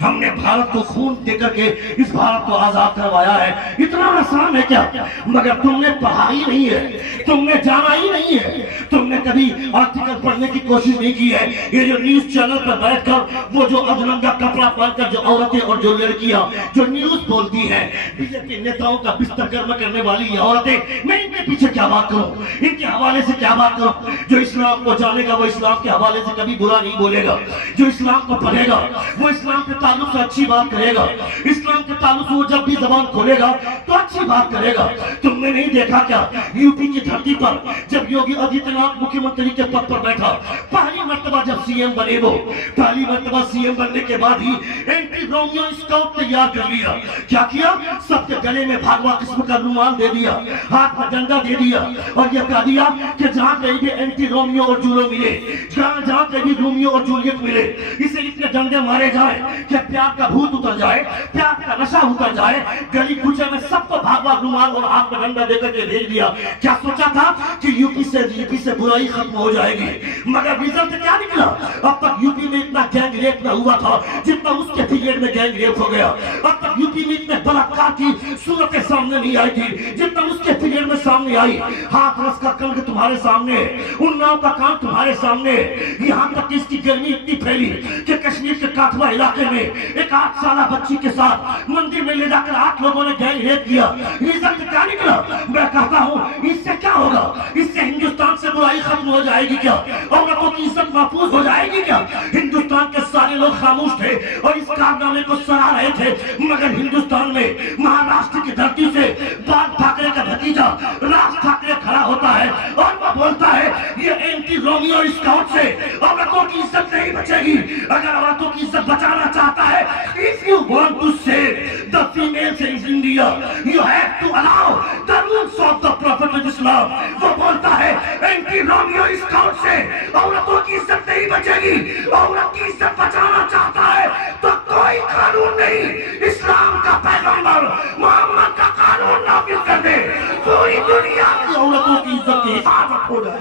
ہم نے بھارت کو خون دے کر کے اس بھارت کو آزاد کروایا ہے. اتنا آسان ہے کیا؟ مگر تم نے پڑھا ہی نہیں ہے, تم نے جانا ہی نہیں ہے, تم نے کبھی آرٹیکل پڑھنے کی کوشش نہیں کی ہے. یہ جو نیوز چینل پر بیٹھ کر وہ جو ادرنگا کپڑا پہن کر جو عورتیں اور جو لڑکیاں جو نیوز بولتی ہیں, بی جے پی نیتاؤں کا بستر گرم کرنے والی یہ عورتیں, میں ان کے پیچھے کیا بات کروں, ان کے حوالے سے کیا بات کروں؟ جو اسلام کو جانے گا وہ اسلام کے حوالے سے کبھی برا نہیں بولے گا, جو اسلام کو پڑھے گا وہ اسلام کے تعلق سے اچھی بات کرے گا, اسلام کے تعلق سے وہ جب بھی زبان کھولے گا تو اچھی بات کرے گا. تم نے نہیں دیکھا کیا یو پی کی دھرتی پر جب یوگی آدتیہ ناتھ مکھی منتری کے پد پر بیٹھا, پہلی مرتبہ جب سی ایم بنے, وہ پہلی مرتبہ سی ایم بننے کے بعد ہی اینٹی رومیو اسکاؤٹ تیار کر لیا. کیا کیا؟ سب کے گلے میں بھاگوا قسم کا رومال دے دیا, ہاتھ میں ڈنڈا دے دیا اور یہ کہہ دیا کہ جہاں کہیں بھی اینٹی رومیو اور جولو ملے, جہاں کہیں بھی رومیو اور جولیٹ ملے, اسے اتنے ڈنڈے مارے جائیں کہ پیار کا بھوت اتر جائے, پیار کا نشہ اتر جائے. گلی کوچے میں سب کو بھاگوا رومال اور ہاتھ میں ڈنڈا دے کر کے بھیج دیا. کیا سوچا تھا کہ یو پی سے برائی ختم ہو جائے گی, مگر ریزلٹ کیا نکلا؟ اب تک یو پی میں اتنا گینگ ریپ نہ ہوا تھا جتنا اس کے پیریڈ میں گینگ ریپ ہو گیا. اب تک یو پی میں اتنے بلاکار کی صورتیں سامنے نہیں آئی تھی جتنا اس کے پیریڈ میں سامنے آئی. ہاتھ رس کا کنگ تمہارے سامنے, اناؤ کا کام تمہارے سامنے. یہاں تک کہ اس کی گرمی اتنی پھیلی کہ کشمیر کے کاٹھوا علاقے میں ایک 8 سالہ بچی کے ساتھ مندر میں لے جا کر 8 لوگوں نے گینگ ریپ کیا. ریزلٹ کیا نکلا؟ میں کہتا ہوں اس سے کیا ہوگا؟ اس سے ہندوستان سے برائی ختم ہو جائے گی کیا؟ عورتوں کی عزت محفوظ ہو جائے گی کیا؟ ہندوستان کے سارے لوگ خاموش تھے اور اس کارنامے کو سراہ رہے تھے, مگر ہندوستان میں مہاراشٹر کی دھرتی سے بال ٹھاکرے کا بھتیجا راج ٹھاکرے کھڑا ہوتا ہے اور وہ بولتا ہے یہ اینٹی رومیو اسکاؤٹ سے عورتوں کی عزت نہیں بچے گی. اگر عورتوں کی عزت بچانا چاہتا ہے, if you want to save the females in India, you have to allow the rules of the Prophet of Islam. وہ بولتا ہے اینٹی رومیو اسکاؤٹ سے عورتوں کی عزت نہیں بچے گی. عورت کی عزت بچانا چاہتا ہے تو کوئی قانون نہیں, اسلام کا پیغمبر محمد کا قانون نافذ کر دے, پوری دنیا کی عورتوں کی عزت کی حفاظت ہو جائے.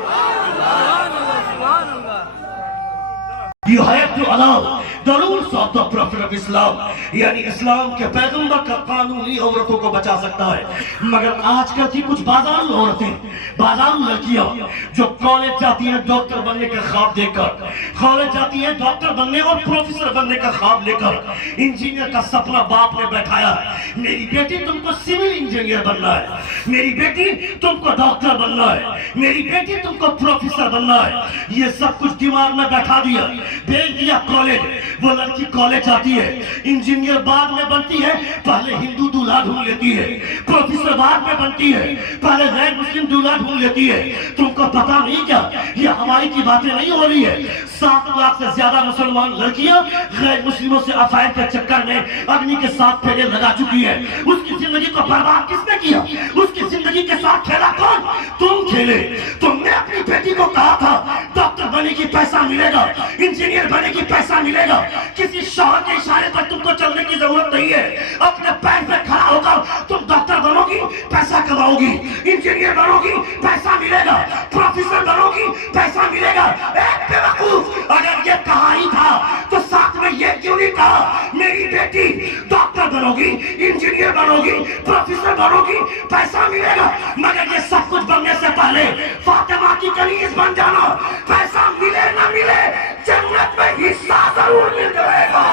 You have to allow the rules of the Prophet of Islam. یعنی اسلام کے پیغمبر کا قانون ہی عورتوں کو بچا سکتا ہے. مگر آج کل کی کچھ بازارو عورتیں, بازارو لڑکیاں جو کالج جاتی ہیں ڈاکٹر بننے کا خواب دے کر, کالج جاتی ہیں ڈاکٹر بننے اور پروفیسر بننے کا خواب لے کر, انجینئر کا سپنا باپ نے بیٹھایا ہے. میری بیٹی تم کو سول انجینئر بننا ہے, میری بیٹی تم کو ڈاکٹر بننا ہے, میری بیٹی تم کو پروفیسر بننا ہے. یہ سب کچھ دماغ میں بیٹھا دیا, بھیج دیا کالج. وہ لڑکی کالج آتی ہے, انجینئر بعد میں بنتی ہے, پہلے ہندو دولہا ڈھونڈ لیتی ہے. پروفیسر بعد میں بنتی ہے, پہلے غیر مسلم دولہا ڈھونڈ لیتی ہے. تم کو پتا نہیں کیا یہ ہماری کی باتیں نہیں ہو رہی ہے. 7 لاکھ سے زیادہ مسلمان لڑکیاں غیر مسلموں سے افائر کے چکر میں اگنی کے ساتھ پھیرے لگا چکی ہے. اس کی زندگی کو برباد کس نے کیا؟ اس کی زندگی کے ساتھ کھیلا کون؟ تم کھیلے. تم نے اپنی بیٹی کو کہا تھا ڈاکٹر بنے کی پیسہ ملے گا, انجینئر بنے کی پیسہ ملے گا. کسی شوہر کے اشارے پر تم کو چلنے کی ضرورت نہیں ہے. اپنے پیر پہ کھڑا ہو کر تم ڈاکٹر بنو گی, پیسہ کماؤ گی, انجینئر بنو گی, پیسہ ملے گا, پروفیسر بنو گی, پیسہ ملے گا. ایک بیوقوف اگر یہ کہا ہی تھا تو ساتھ میں یہ کیوں نہیں کہا میری بیٹی ڈاکٹر بنو گی, انجینئر بنو گی, پروفیسر بنو گی, پیسہ ملے گا. مگر یہ سب کچھ بننے سے پہلے فاطمہ کی کنیز بن جانا. پیسہ ملے نہ ملے جنت میں حصہ ضرور مل جائے گا.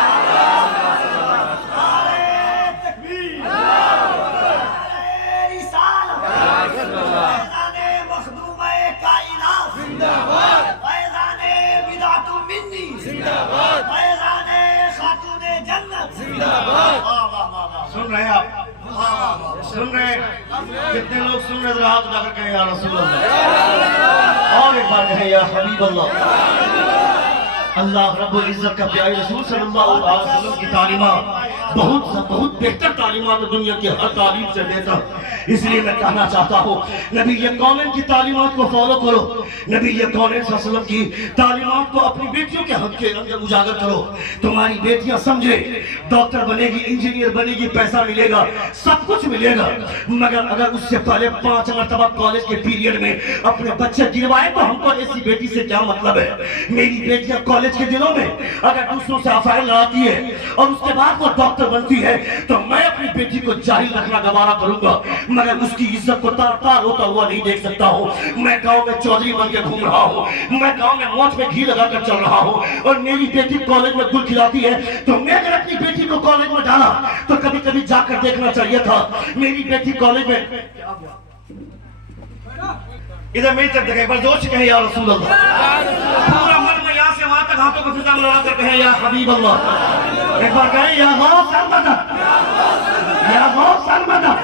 سن رہے ہیں آپ؟ سن رہے ہیں؟ کتنے لوگ سن رہے ہیں؟ ہاتھ اٹھا کر کہیں یا رسول اللہ, اور ایک بار کہیں یا حبیب اللہ. اللہ رب العزت کا پیارے رسول صلی اللہ علیہ وسلم کی تعلیمات بہت بہتر تعلیمات دنیا کی ہر تعلیم سے بہتر. اس لیے میں کہنا چاہتا ہوں نبی کونین کی تعلیمات کو فالو کرو. نبی کونین صلی اللہ علیہ وسلم کی تعلیمات کو اپنی بیٹیوں کے حق کے اندر اجاگر کرو. تمہاری بیٹیاں سمجھے ڈاکٹر بنے گی, انجینئر بنے گی, پیسہ ملے گا, سب کچھ ملے گا. مگر اگر اس سے پہلے 5 مرتبہ کالج کے پیریڈ میں اپنے بچے گروائے تو ہم کو ایسی بیٹی سے کیا مطلب ہے؟ میری بیٹیاں کالج کے دنوں میں اگر دوسروں سے افائر لڑاتی ہے اور اس کے بعد وہ ڈاکٹر بنتی ہے تو میں اپنی بیٹی کو جاہل رکھنا گوارا کروں گا, مگر اس کی عزت کو تار تار ہوتا ہوا نہیں دیکھ سکتا ہوں. میں گاؤں میں چودھری بن کے گھوم رہا ہوں, میں گاؤں میں موچ میں گھی لگا کر چل رہا ہوں, اور میری بیٹی کالج میں گل کھلاتی ہے تو میں اگر اپنی بیٹی کو کالج میں ڈالا تو کبھی کبھی جا کر دیکھنا چاہیے تھا میری بیٹی کالج میں. ادھر میری طرف دیکھیں, ایک بار زور سے کہیں یا رسول اللہ. پورا من میں یہاں سے وہاں تک ہاتھوں کو فضا میں لڑا کر کہیں یا حبیب اللہ. ایک بار کہیں یا غوث المدد, یا غوث المدد.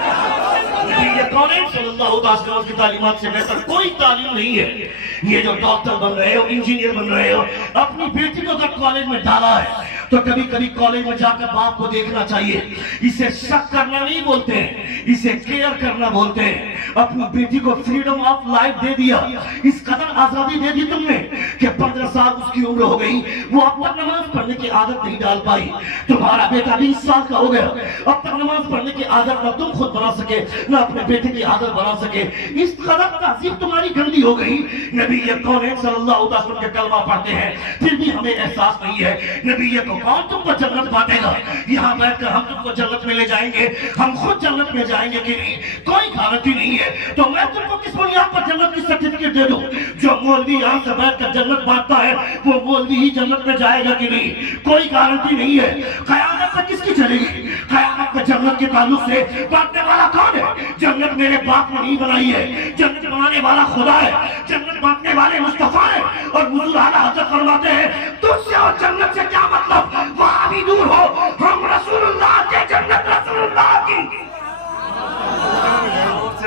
نبی کونین صلی اللہ علیہ وسلم کی تعلیمات سے بہتر کوئی تعلیم نہیں ہے. یہ جو ڈاکٹر بن رہے ہو, انجینئر بن رہے ہو, اپنی بیٹی کو اگر کالج میں ڈالا ہے تو کبھی کبھی کالج میں جا کر باپ کو دیکھنا چاہیے. اسے شک کرنا نہیں بولتے ہیں, اسے کیئر کرنا بولتے ہیں. اپنی بیٹی کو فریڈم آف لائف دے دیا, اس قدر آزادی دے دی تم نے کہ 15 سال اس کی عمر ہو گئی, وہ اب تک نماز پڑھنے کی عادت نہیں ڈال پائی. تمہارا بیٹا 20 سال کا ہو گیا, اب تک نماز پڑھنے کی عادت نہ تم خود بنا سکے نہ اپنے بیٹے کی عادت بنا سکے. اس قدر تہذیب تمہاری گندی ہو گئی. نبی کونین صلی اللہ علیہ وسلم کے کلمہ پڑھتے ہیں پھر بھی ہمیں احساس نہیں ہے. نبی کو کون تم کو جنت بانٹے گا؟ یہاں بیٹھ کر ہم تم کو جنت میں لے جائیں گے, ہم خود جنت میں جائیں گے کہ نہیں, کوئی گارنٹی نہیں ہے. تو میں تم کو کس بنیاد پر جنت کی سرٹیفکیٹ دے دوں؟ جو مولوی یہاں سے بیٹھ کر جنت بانٹتا ہے وہ مولوی ہی جنت میں جائے گا کہ نہیں, کوئی گارنٹی نہیں ہے. قیامت میں کس کی چلے گی؟ قیامت میں جنت کے تعلق سے بانٹنے والا کون ہے؟ جنت میرے باپ نے نہیں بنائی ہے, جنت بنانے والا خدا ہے, جنت بانٹنے والے مصطفیٰ ہیں. اور حضور اعلیٰ حضرت فرماتے ہیں تجھ سے اور جنت سے کیا مطلب, وہاں بھی دور ہو, ہم رسول اللہ کے جنت رسول اللہ کی.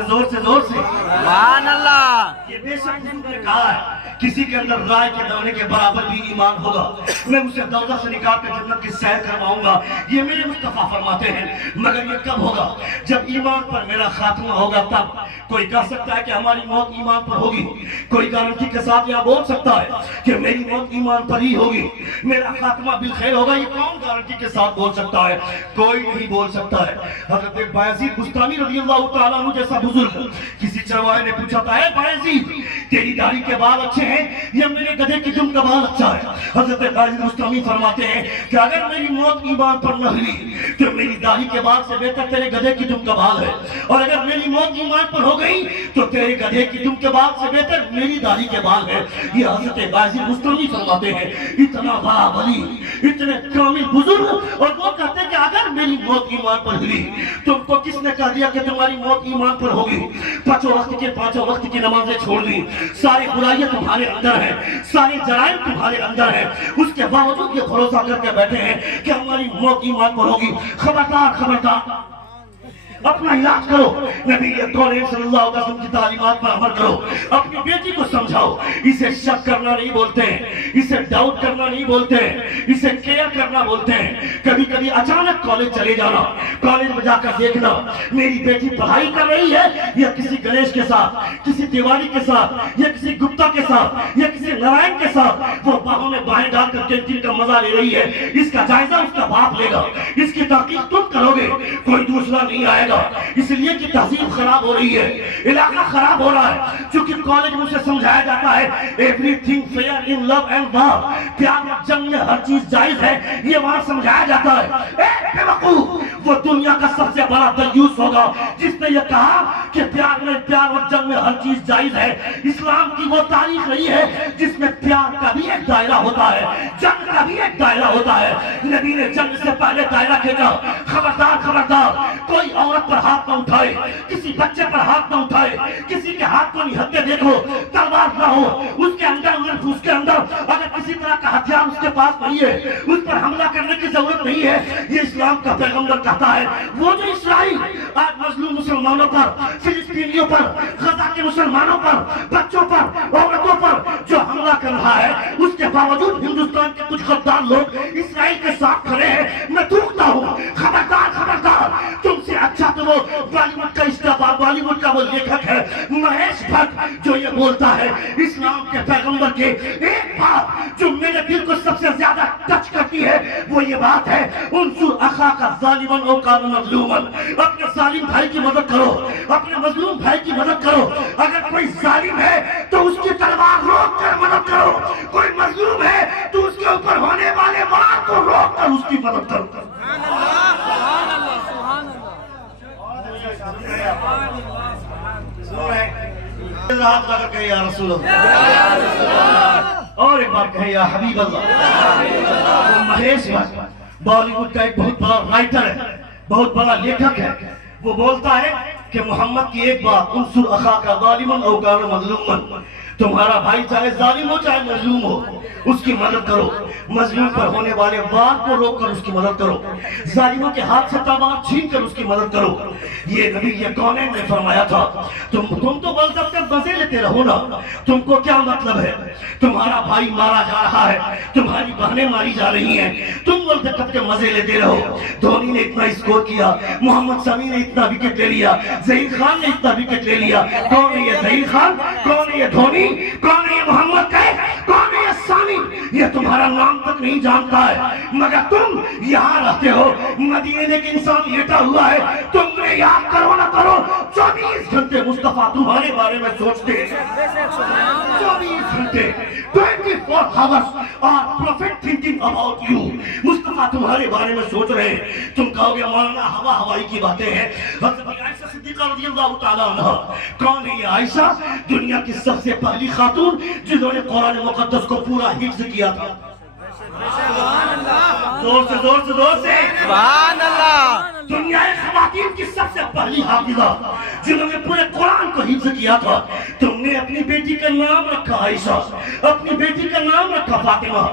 زور سے سبحان اللہ. یہ بے شک حضور نے کہا ہے کسی کے اندر رائے کے دانے کے برابر بھی ایمان ہوگا میں اسے دوزخ سے نکال کے جنت کی سیر کرواؤں گا. یہ میرے مصطفیٰ فرماتے ہیں. مگر یہ کب ہوگا؟ جب ایمان پر میرا خاتمہ ہوگا تب. کوئی کہہ سکتا ہے کہ ہماری موت ایمان پر ہوگی, کوئی گارنٹی کے ساتھ یہ بول سکتا ہے کہ میری موت ایمان پر ہی ہوگی, میرا خاتمہ بالخیر ہوگا. یہ کون گارنٹی کے ساتھ بول سکتا ہے؟ کوئی نہیں بول سکتا ہے. حضرت بایزید بستامی رضی اللہ تعالیٰ عنہ جیسا بزرگ کسی چرواہے نے پوچھا تھا, اے بایزید تیری داڑھی کے بال اچھے ہیں یا میرے گدھے کی دم کا بال اچھا ہے؟ حضرت بایزید بستامی فرماتے ہیں کہ اگر میری موت ایمان پر نہ ہوئی تو میری داڑھی کے بال سے بہتر تیرے گدھے کی دم کا بال ہے, اور اگر میری موت ایمان پر ہو گئی تو تیرے گدھے کی دم کے بال سے بہتر میری داڑھی کے بال ہے. یہ حضرت بایزید بستامی فرماتے ہیں. اتنا بڑا ولی, اتنے کامل بزرگ, اور وہ کہتے ہیں کہ اگر میری موت ایمان پر ہوئی تم کو کس نے کہہ دیا کہ تمہاری موت ایمان پر ہوگی؟ پانچوں وقت کی نمازیں چھوڑ دی, ساری برائیاں تمہارے اندر ہیں, سارے جرائم تمہارے اندر ہیں, اس کے باوجود یہ بھروسہ کر کے بیٹھے ہیں کہ ہماری موت ایمان پر ہوگی. خبردار اپنا علاج کرو, نبی کون صلی اللہ علیہ وسلم کی تعلیمات پر عمل کرو. اپنی بیٹی کو سمجھاؤ, اسے شک کرنا نہیں بولتے ہیں, اسے ڈاؤٹ کرنا نہیں بولتے ہیں, اسے کیئر کرنا بولتے ہیں. کبھی اچانک کالج چلے جانا, کالج میں جا کر دیکھنا میری بیٹی پڑھائی کر رہی ہے یا کسی گنیش کے ساتھ, کسی تیواری کے ساتھ, یا کسی گپتا کے ساتھ, یا کسی نارائن کے ساتھ وہ باہوں میں باہیں ڈال کر کینٹین کا مزہ لے رہی ہے. اس کا جائزہ اس کا باپ لے گا, اس کی تحقیق تم کرو گے, کوئی دوسرا نہیں آئے گا. اس لیے کہ تہذیب خراب ہو رہی ہے, علاقہ خراب ہو رہا ہے. چونکہ کالج میں سے سمجھایا جاتا ہے everything fair in love and war, پیار اور جنگ میں ہر چیز جائز ہے, یہ وہاں سمجھایا جاتا ہے. اے بے وقوف, وہ دنیا کا سب سے بڑا دیوس ہوگا جس نے یہ کہا کہ پیار اور جنگ میں ہر چیز جائز ہے. اسلام کی وہ تاریخ رہی ہے جس میں پیار کا بھی ایک دائرہ ہوتا ہے, جنگ کا بھی ایک دائرہ ہوتا ہے. نبی نے جنگ سے پہلے دائرہ کھینچا, خبردار کوئی عورت پر ہاتھ نہ اٹھائے, کسی بچے پر ہاتھ نہ اٹھائے, کسی کے ہاتھ کو نہتے دیکھو, تلوار نہ ہو اس کے اندر اگر کسی طرح کا ہتھیار اس کے پاس نہیں ہے اس پر حملہ کرنے کی ضرورت نہیں ہے. یہ اسلام کا پیغمبر کہتا ہے. وہ جو اسرائیل آج مظلوم مسلمانوں پر, فلسطینیوں پر, غزہ کے مسلمانوں پر, بچوں پر, عورتوں پر جو حملہ کر رہا ہے, اس کے باوجود ہندوستان کے کچھ غدار لوگ اسرائیل کے ساتھ کھڑے ہیں. میں دھوکتا ہوں, خبردار تم سے اچھا تو وہ بالی ووڈ کا اسٹار, بالی ووڈ کا وہ لیکھک ہے مہیش بھٹ جو یہ بولتا ہے. اسلام کے پیغمبر کے ایک بات جو میرے دل کو سب سے زیادہ ٹچ کرتی ہے وہ یہ بات ہے, انصر اخاک ظالما او کان مظلوما. اپنے ظالم بھائی کی مدد کرو, اپنے مظلوم بھائی کی مدد کرو. اگر کوئی ظالم ہے تو اس کی تلوار روک کر مدد کرو, کوئی مظلوم ہے تو اس کے اوپر ہونے والے وار کو روک کر اس کی مدد کرو. رات لگا کہ یا رسول اللہ, اور ایک بار کہے یا حبیب اللہ. مہیش بھٹ بالی ووڈ کا ایک بہت بڑا رائٹر ہے, بہت بڑا لیکھک ہے. وہ بولتا ہے کہ محمد کی ایک بات, انصر اخاک ظالما او کان مظلوما. تمہارا بھائی چاہے ظالم ہو چاہے مظلوم ہو اس کی مدد کرو, مظلوم پر ہونے والے وار کو روک کر اس کی مدد کرو, ظالموں کے ہاتھ سے تلوار چھین کر اس کی مدد کرو. یہ نبی یہ کونین نے فرمایا تھا. تم تو بس اب تک مزے لیتے رہو نا, تم کو کیا مطلب ہے؟ تمہارا بھائی مارا جا رہا ہے, تمہاری بہنیں ماری جا رہی ہیں, تم بولتے کب کے مزے لیتے رہو. دھونی نے اتنا اسکور کیا, محمد سمیع نے اتنا وکٹ لے لیا, ظہیر خان نے اتنا وکٹ لے لیا. کون ہے یہ ظہیر خان, کون ہے یہ دھونی, کون ہے یہ محمد کیف, کون ہے یہ سامی؟ یہ تمہارا نام تک نہیں جانتا ہے, مگر تم یہاں رہتے ہو. مدینے میں ایک انسان لیٹا ہوا ہے, تم نے یاد کرو نہ کرو 24 گھنٹے مصطفیٰ تمہارے بارے میں سوچتے ہیں. 24 گھنٹے 24 hours are prophet thinking about you. مصطفیٰ تمہارے بارے میں سوچ رہے ہیں. تم کہو گے مولانا ہوائی کی باتیں ہیں. حضرت عائشہ صدیقہ رضی اللہ تعالیٰ عنہ, کون ہے یہ عائشہ؟ دنیا کی سب سے پہلی خاتون جنہوں نے قرآن مقدس کو پورا حفظ کیا تھا. زور سے سبحان اللہ. دنیا خواتین کی سب سے پہلی حافظہ جنہوں نے پورے قرآن کو حفظ کیا تھا. تم نے اپنی بیٹی کا نام رکھا عائشہ, اپنی بیٹی کا نام رکھا فاطمہ,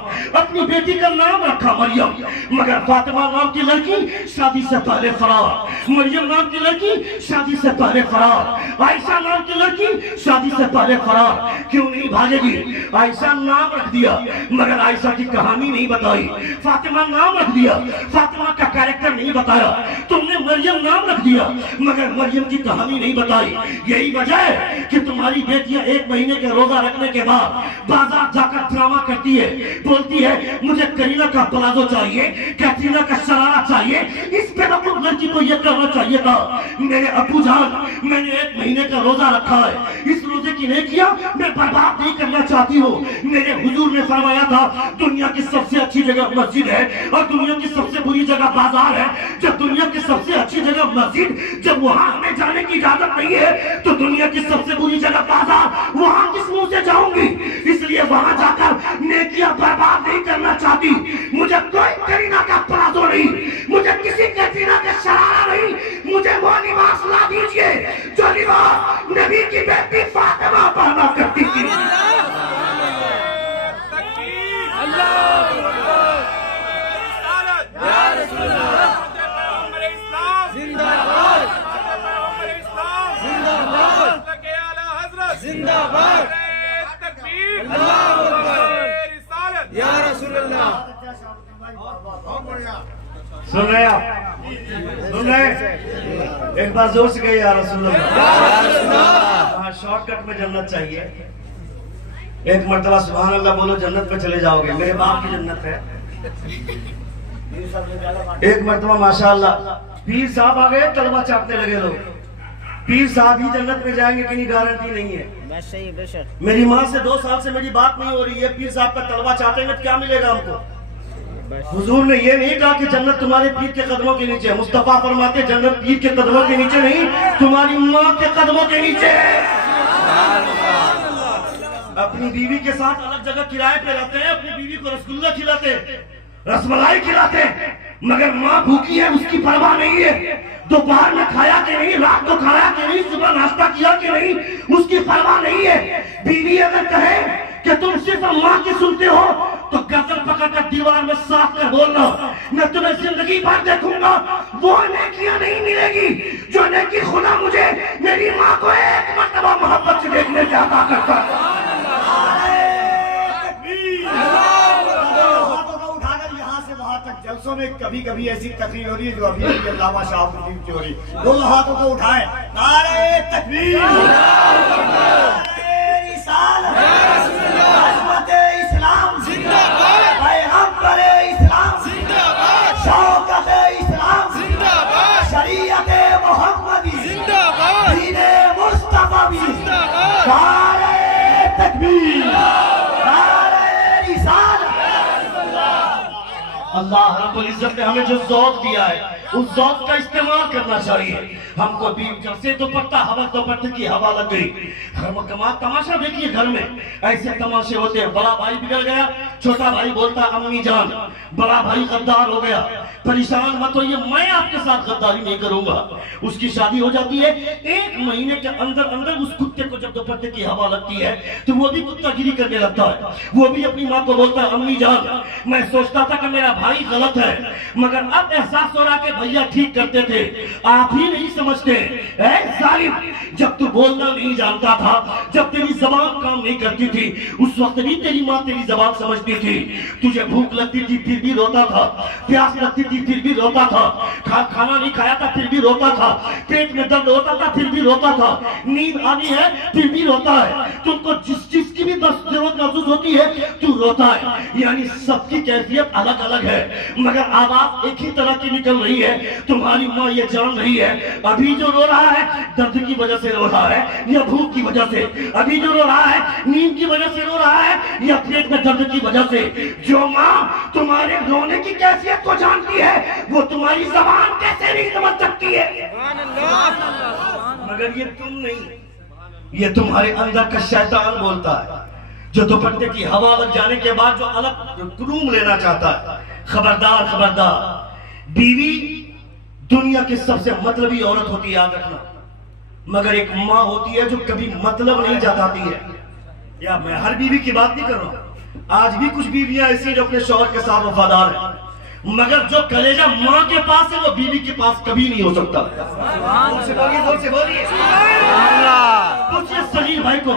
اپنی بیٹی کا نام رکھا مریم. مگر فاطمہ نام کی لڑکی شادی سے پہلے فرار, مریم نام کی لڑکی شادی سے پہلے فرار, عائشہ نام کی لڑکی شادی سے پہلے فرار. کیوں نہیں بھاگے گی؟ عائشہ نام رکھ دیا مگر عائشہ کی کہانی نہیں بتائی. فاطمہ نام رکھ دیا, فاطمہ کا کیریکٹر نہیں بتایا. تم نے مریم نام رکھ دیا مگر مریم کی کہانی نہیں بتائی. یہی وجہ ہے کہ تمہاری بیٹیاں 1 مہینے کے روزہ رکھنے کے بعد بازار جا کر ڈرامہ کرتی ہے, بولتی ہے مجھے کرینہ کا پلازو چاہیے, کیٹرینا کا شرارہ چاہیے. اس پہ مطلب لڑکی کو یہ کرنا چاہیے تھا, میرے ابو جان میں نے 1 مہینے کا روزہ رکھا ہے, اس روزے کی نیکیاں میں برباد نہیں کرنا چاہتی ہوں. میرے حضور نے فرمایا تھا دنیا کی سب سے اچھی جگہ مسجد ہے اور دنیا کی سب سے بری جگہ بازار ہے. جب دنیا کی سب سے اچھی جگہ مسجد, جب وہاں ہمیں جانے کی اجازت نہیں ہے تو دنیا کی سب سے بری جگہ بازار, وہاں کس منہ سے جاؤں گی؟ اس لیے وہاں جا کر نیکیاں برباد نہیں کرنا چاہتی. مجھے کوئی کرینہ کا پلازو نہیں, مجھے کسی کیٹرینا کا شرارہ نہیں, مجھے وہ لباس لا دیجئے جو لباس نبی کی بیٹی فاطمہ پہنا کرتی تھی. سن رہے آپ, سن رہے, ایک بار زور سے کہے یا رسول اللہ. شارٹ کٹ میں جنت چاہیے. ایک مرتبہ سبحان اللہ بولو, جنت میں چلے جاؤ گے. میرے باپ کی جنت ہے. ایک مرتبہ ماشاءاللہ پیر صاحب آ گئے, طلبہ چاپنے لگے لوگ. پیر صاحب ہی جنت میں جائیں گے کہ نہیں گارنٹی نہیں ہے. میری ماں سے 2 سال سے میری بات نہیں ہو رہی ہے, پیر صاحب کا طلبہ چاہتے ہیں کیا ملے گا ہم کو؟ حضور نے یہ نہیں کہا کہ جنت تمہارے پیر کے قدموں کے نیچے. مصطفیٰ فرماتے جنت پیر کے قدموں کے نیچے نہیں, تمہاری ماں کے قدموں کے نیچے. اپنی بیوی کے ساتھ الگ جگہ کرائے پہ رہتے ہیں, اپنی بیوی کو رسگلہ کھلاتے, رس ملائی کھلاتے, مگر ماں بھوکی ہے اس کی پرواہ نہیں ہے. دوپہر میں کھایا کہ نہیں, رات کو کھایا کہ نہیں, صبح ناشتہ کیا کہ نہیں, اس کی پرواہ نہیں ہے. بیوی اگر کہے کہ تم صرف ماں کی سنتے ہو تو گردن پکڑ کر دیوار میں ساتھ کر بولنا, میں تمہیں زندگی بھر دیکھوں گا. وہ نیکیاں نہیں ملے گی جو نیکی خدا مجھے میری ماں کو 1 مرتبہ محبت سے دیکھنے سے عطا کرتا ہے. جلسوں میں کبھی کبھی ایسی تقریر ہو رہی ہے جو ابھی ابھی علامہ شاہ الدین کی ہو رہی ہے. دونوں ہاتھوں کو اٹھائیں, نعرہ تکبیر, عظمت اسلام زندہ باد, پیغمبر اسلام زندہ باد, شوکت اسلام زندہ باد, شریعت محمدی زندہ باد, دین مصطفی زندہ باد. نعرہ تکبیر, نعرہ رسالت. اللہ رب العزت نے ہمیں جو ذوق دیا ہے اس ذوق کا استعمال کرنا چاہیے. ہم کو بھی جب سے دوپٹہ ہوا دوپٹے کی ہوا لگ گئی. تماشا دیکھیے گھر میں ایسے تماشے ہوتے ہیں. بڑا بھائی بگڑ گیا, چھوٹا بھائی بولتا امی جان, بڑا بھائی غدار ہو گیا, پریشان مت ہوئیے, میں آپ کے ساتھ غداری نہیں کروں گا. اس کی شادی ہو جاتی ہے, 1 مہینے کے اندر اندر اس کتے کو جب دوپٹے کی ہوا لگتی ہے تو وہ بھی کتا گیری کرنے لگتا ہے. وہ بھی اپنی ماں کو بولتا ہے امی جان, میں سوچتا تھا کہ میرا بھائی غلط ہے مگر اب احساس ہو رہا کہ بھیا ٹھیک کرتے تھے, آپ ہی نہیں سمجھتے. اے ظالم, جب تو بولنا نہیں جانتا تھا, جب تیری زبان کام نہیں کرتی تھی, اس وقت بھی تیری ماں تیری زبان سمجھتی تھی. تجھے بھوک لگتی تھی پھر بھی روتا تھا, پیاس لگتی تھی پھر بھی روتا تھا, کھانا نہیں کھایا تھا پھر بھی روتا تھا, پیٹ میں درد ہوتا تھا پھر بھی روتا تھا, نیند آنی ہے پھر بھی روتا ہے. تم کو جس چیز کی بھی بس ضرورت محسوس ہوتی ہے تو روتا ہے. یعنی سب کی کیفیت الگ الگ ہے مگر آواز ایک ہی طرح کی نکل رہی ہے. تمہاری ماں یہ جان رہی ہے ابھی جو رو رہا ہے درد کی وجہ سے رو رہا ہے یا بھوک کی وجہ سے, ابھی جو رو رہا ہے نیند کی وجہ سے رو رہا ہے یا پیٹ میں درد کی وجہ سے. جو ماں تمہارے رونے کی کیفیت کو جانتی ہے وہ تمہاری زبان کیسے نہیں سمجھ سکتی ہے. مگر یہ تم نہیں, یہ تمہارے اندر کا شیطان بولتا ہے جو دوپٹے کی ہوا لگ جانے کے بعد جو الگ روم لینا چاہتا ہے. خبردار خبردار, بیوی دنیا کی سب سے مطلبی عورت ہوتی ہے، یاد رکھنا، مگر ایک ماں ہوتی ہے جو کبھی مطلب نہیں جتاتی ہے. یا میں ہر بیوی کی بات نہیں کر رہا ہوں، آج بھی کچھ بیویاں ایسی جو اپنے شوہر کے ساتھ وفادار ہیں، مگر جو کلیجہ ماں کے پاس ہے وہ بیوی کے پاس کبھی نہیں ہو سکتا. زور سے بولیے. پوچھئے صغیر بھائی کو،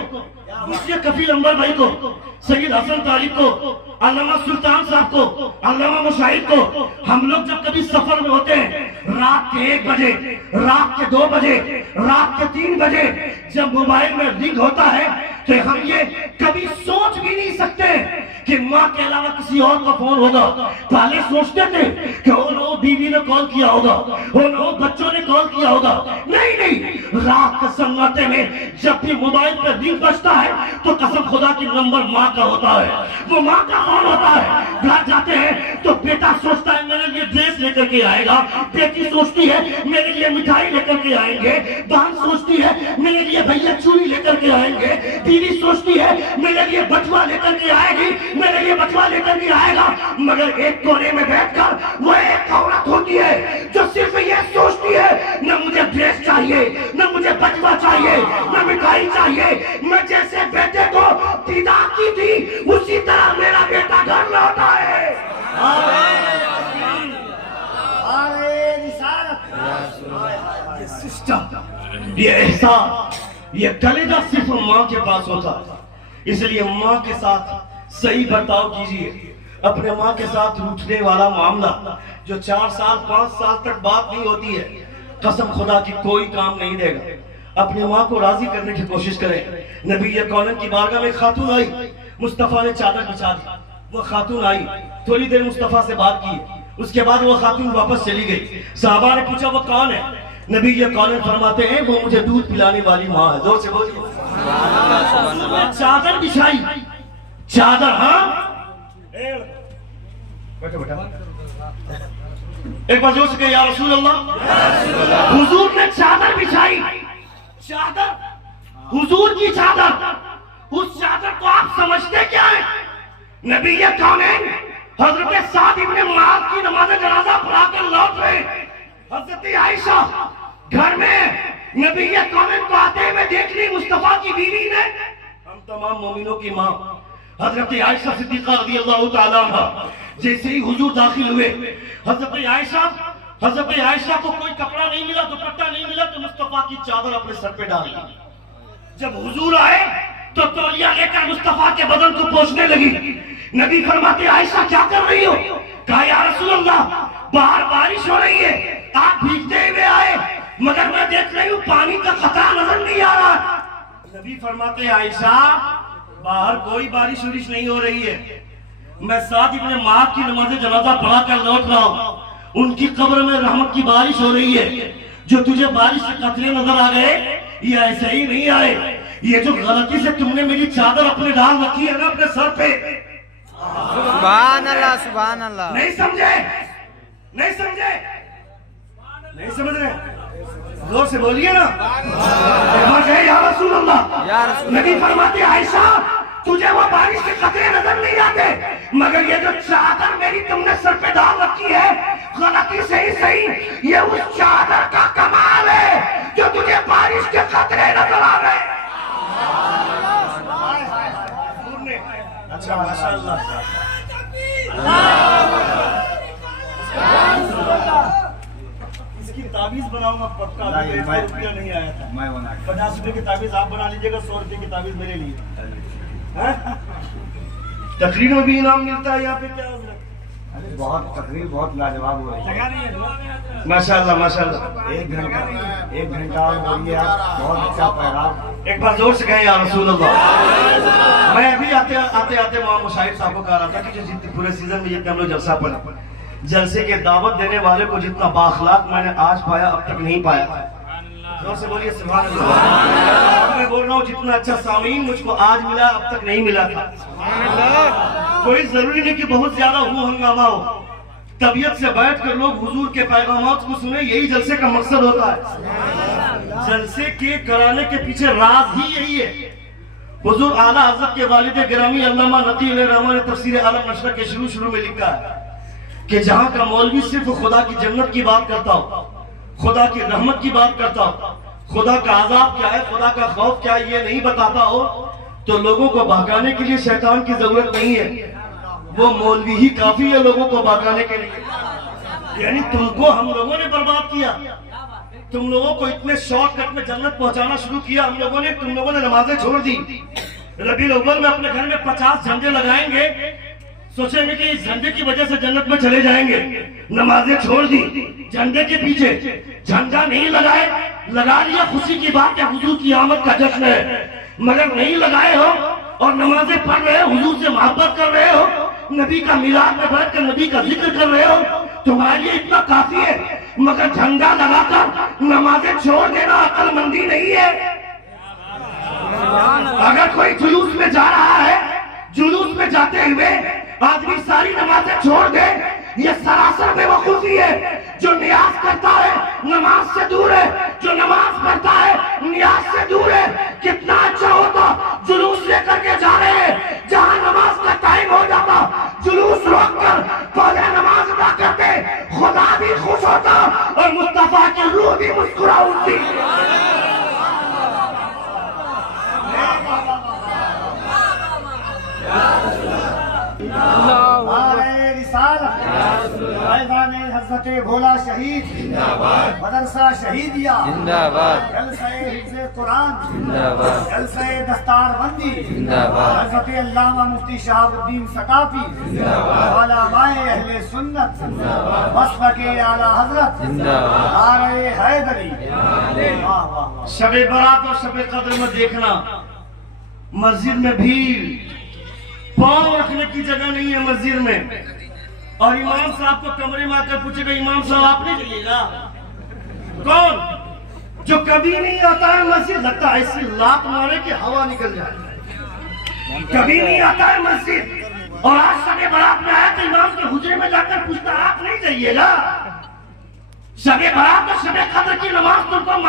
پوچھئے کفیل انور بھائی کو، سید حسن طالب کو، علامہ سلطان صاحب کو، علامہ مشاہد کو. ہم لوگ جب کبھی سفر میں ہوتے ہیں، رات کے 1 بجے، رات کے 2 بجے، رات کے 3 بجے جب موبائل میں رنگ ہوتا ہے تو ہم یہ کبھی سوچ بھی نہیں سکتے کہ ماں کے علاوہ کسی اور کا فون ہوگا. پہلے سوچتے تھے کہ وہ بیوی نے کال کیا ہوگا، وہ بچوں نے کال کیا ہوگا. نہیں، رات کے سناٹے میں جب بھی موبائل پہ رنگ بجتا ہے تو قسم خدا کی نمبر ماں کا ہوتا ہے، وہ ماں کا فون ہوتا ہے. گھر جاتے ہیں تو بیٹا سوچتا ہے میرے لیے ڈریس لے کر کے آئے گا، بیٹی سوچتی ہے میرے لیے مٹھائی لے کر کے آئیں گے، بہن سوچتی ہے میرے لیے بھیا چوڑی لے کر کے آئیں گے، بیوی سوچتی ہے میرے لیے بٹوا لے کر کے آئے گی، میرے لیے بٹوا لے کر کے آئے گا. مگر ایک کونے میں بیٹھ کر وہ ایک عورت ہوتی ہے جو صرف یہ سوچتی ہے نہ مجھے ڈریس چاہیے، نہ مجھے بٹوا چاہیے، نہ مٹھائی چاہیے. میں جیسے بیٹے کو دیدار کی تھی اسی طرح میرا بیٹا گھر لوٹا ہے. یہ سسٹم، یہ احساس، یہ کلیجہ صرف ماں کے پاس ہوتا ہے. اس لیے ماں کے ساتھ صحیح برتاؤ کیجئے. اپنے ماں کے ساتھ روٹھنے والا معاملہ جو 4 سال 5 سال تک بات نہیں ہوتی ہے، قسم خدا کی کوئی کام نہیں دے گا. اپنی ماں کو راضی کرنے کی کوشش کریں. نبی کونین کی بارگاہ میں خاتون آئی، مصطفیٰ نے چادر بچھا دی. وہ خاتون آئی، تھوڑی دیر مصطفیٰ سے بات کی، اس کے بعد وہ خاتون واپس چلی گئی. صحابہ نے پوچھا وہ کون ہے؟ نبی کونین فرماتے ہیں وہ مجھے دودھ پلانے والی ماں ہے. زور سے بولیے. چادر بچھائی، چادر، ہاں ایک بار زور سے کہے یا رسول اللہ. حضور نے چادر بچھائی، چادر، حضور کی چادر. اس چادر کو آپ سمجھتے کیا ہے؟ نبی کونین حضرت سعد ابن معاذ کی نماز جنازہ پڑھا کر لوٹ رہے. حضرت عائشہ گھر میں نبی کونین کو آتے ہوئے دیکھ لی. مصطفیٰ کی بیوی نے، ہم تمام مومنوں کی ماں حضرت عائشہ صدیقہ رضی اللہ تعالیٰ عنہ، جیسے ہی حضور داخل ہوئے، حضرت عائشہ کو کوئی کپڑا نہیں ملا، دوپٹہ نہیں ملا تو مصطفیٰ کی چادر اپنے سر پہ ڈال لی. جب حضور آئے تو تولیہ لے کر مصطفیٰ کے بدن کو پوچھنے لگی. نبی فرماتے عائشہ کیا کر رہی ہو؟ کہا یا رسول اللہ باہر بارش ہو رہی ہے، آپ بھیگتے ہوئے آئے مگر میں دیکھ رہی ہوں پانی کا قطرہ نظر نہیں آ رہا. نبی فرماتے عائشہ باہر کوئی بارش وارش نہیں ہو رہی ہے، میں سعد ابن معاذ کی نماز جنازہ پڑھا کر لوٹ رہا ہوں، ان کی قبر میں رحمت کی بارش ہو رہی ہے. جو تجھے بارش کے قطرے نظر آ گئے یہ ایسے ہی نہیں آئے، یہ جو غلطی سے تم نے میری چادر اپنے ڈال رکھی ہے نا اپنے سر پہ. سبحان اللہ، سبحان اللہ. نہیں سمجھے؟ نہیں سمجھے؟ نہیں سمجھ رہے؟ زور سے بولیے نا. یا رسول اللہ. نبی فرماتے عائشہ تجھے وہ بارش کے قطرے نظر نہیں آتے مگر یہ جو چادر میری تم نے سر پہ ڈال رکھی ہے غلطی سے ہی صحیح یہ اس چادر کا کمال ہے جو تجھے بارش کے قطرے نظر آ رہے. اچھا ماشاءاللہ. اس کی تعویذ بناؤں گا پکا. روپیہ نہیں آیا تھا، 50 روپے کی تعویذ آپ بنا لیجیے گا، 100 روپے کی تعویذ میرے لیے. تقریر میں بھی انعام ملتا ہے یہاں پہ کیا حضرت؟ بہت تقریر بہت لاجواب ہو رہی ہے. ماشاءاللہ ماشاءاللہ. 1 گھنٹہ اور بولیے آپ، بہت اچھا پیغام. ایک بار زور سے کہیں یا رسول اللہ. میں ابھی آتے آتے وہاں مشاہد صاحب کو کہا رہا تھا کہ جو جتنے پورے سیزن میں جتنے ہم لوگ جلسہ پڑھے، جلسے کے دعوت دینے والے کو جتنا بااخلاق میں نے آج پایا اب تک نہیں پایا. زور سے بولیے سبحان اللہ. میں بول رہا ہوں جتنا اچھا سامعین مجھ کو آج ملا اب تک نہیں ملا تھا. کوئی ضروری نہیں کہ بہت زیادہ ہنگامہ ہو، طبیعت سے بیٹھ کر لوگ حضور کے پیغامات کو سنیں، یہی جلسے کا مقصد ہوتا ہے. جلسے کے کرانے کے پیچھے راز ہی یہی ہے. حضور اعلیٰ حضرت کے والد گرامی علامہ نقی علیہ الرحمٰن نے تفسیر عالم نشرہ کے شروع میں لکھا ہے کہ جہاں کا مولوی صرف خدا کی جنت کی بات کرتا ہو خدا کی رحمت کی بات کرتا ہو، خدا کا عذاب کیا ہے، خدا کا خوف کیا ہے یہ نہیں بتاتا ہو تو لوگوں کو بہکانے کے لیے شیطان کی ضرورت نہیں ہے، وہ مولوی ہی کافی ہے لوگوں کو بہکانے کے لیے۔ یعنی تم کو ہم لوگوں نے برباد کیا، تم لوگوں کو اتنے شارٹ کٹ میں جنت پہنچانا شروع کیا ہم لوگوں نے، تم لوگوں نے نمازیں چھوڑ دی۔ ربیع الاول میں اپنے گھر میں 50 جھنڈے لگائیں گے، سوچیں گے کہ اس جھنڈے کی وجہ سے جنت میں چلے جائیں گے، نمازیں چھوڑ دی جھنڈے کے پیچھے، جھنڈا نہیں لگائے، لگا لیا خوشی کی بات ہے حضور کی آمد کا جشن ہے، مگر نہیں لگائے ہو اور نمازیں پڑھ رہے ہو، حضور سے محبت کر رہے ہو، نبی کا میلاد میں بیٹھ کر نبی کا ذکر کر رہے ہو، تمہارے لیے اتنا کافی ہے، مگر جھنڈا لگا کر نمازیں چھوڑ دینا عقل مندی نہیں ہے۔ اگر کوئی جلوس میں جا رہا ہے، جلوس میں جاتے ہوئے آدمی ساری نمازیں چھوڑ دے، یہ سراسر بے وقوفی ہے۔ جو نیاز کرتا ہے نماز سے دور ہے، جو نماز پڑھتا ہے نیاز سے دور ہے۔ کتنا اچھا ہوتا جلوس لے کر کے جا رہے ہیں، جہاں نماز کا ٹائم ہو جاتا جلوس روک کر پہلے نماز ادا کرتے، خدا بھی خوش ہوتا اور مصطفیٰ کی روح بھی مسکرا اٹھتی۔ نعرہ رسالت، فیضان حضرت بھولا شہید، مدرسہ شہیدیہ، جلسہ حفظ قرآن، جلسہ دستار بندی، حضرت علامہ مفتی شہاب الدین ثقافی، علماء اہل سنت، مسلک اعلی حضرت، نعرہ حیدری۔ شب برات اور شب قدر میں دیکھنا مسجد میں بھیڑ، پاؤں رکھنے کی جگہ نہیں ہے مسجد میں، اور امام صاحب کو کمرے میں آ کر پوچھے گا امام صاحب آپ نہیں جائیے گا؟ کون جو کبھی نہیں آتا ہے مسجد، لگتا ہے ایسی لات مارے کہ ہوا نکل جائے، کبھی نہیں آتا ہے مسجد اور آج شب برات میں آیا تو امام کے حجرے میں جا کر پوچھتا آپ نہیں جائیے گا؟ شب برات اور شب قدر کی نماز تم کو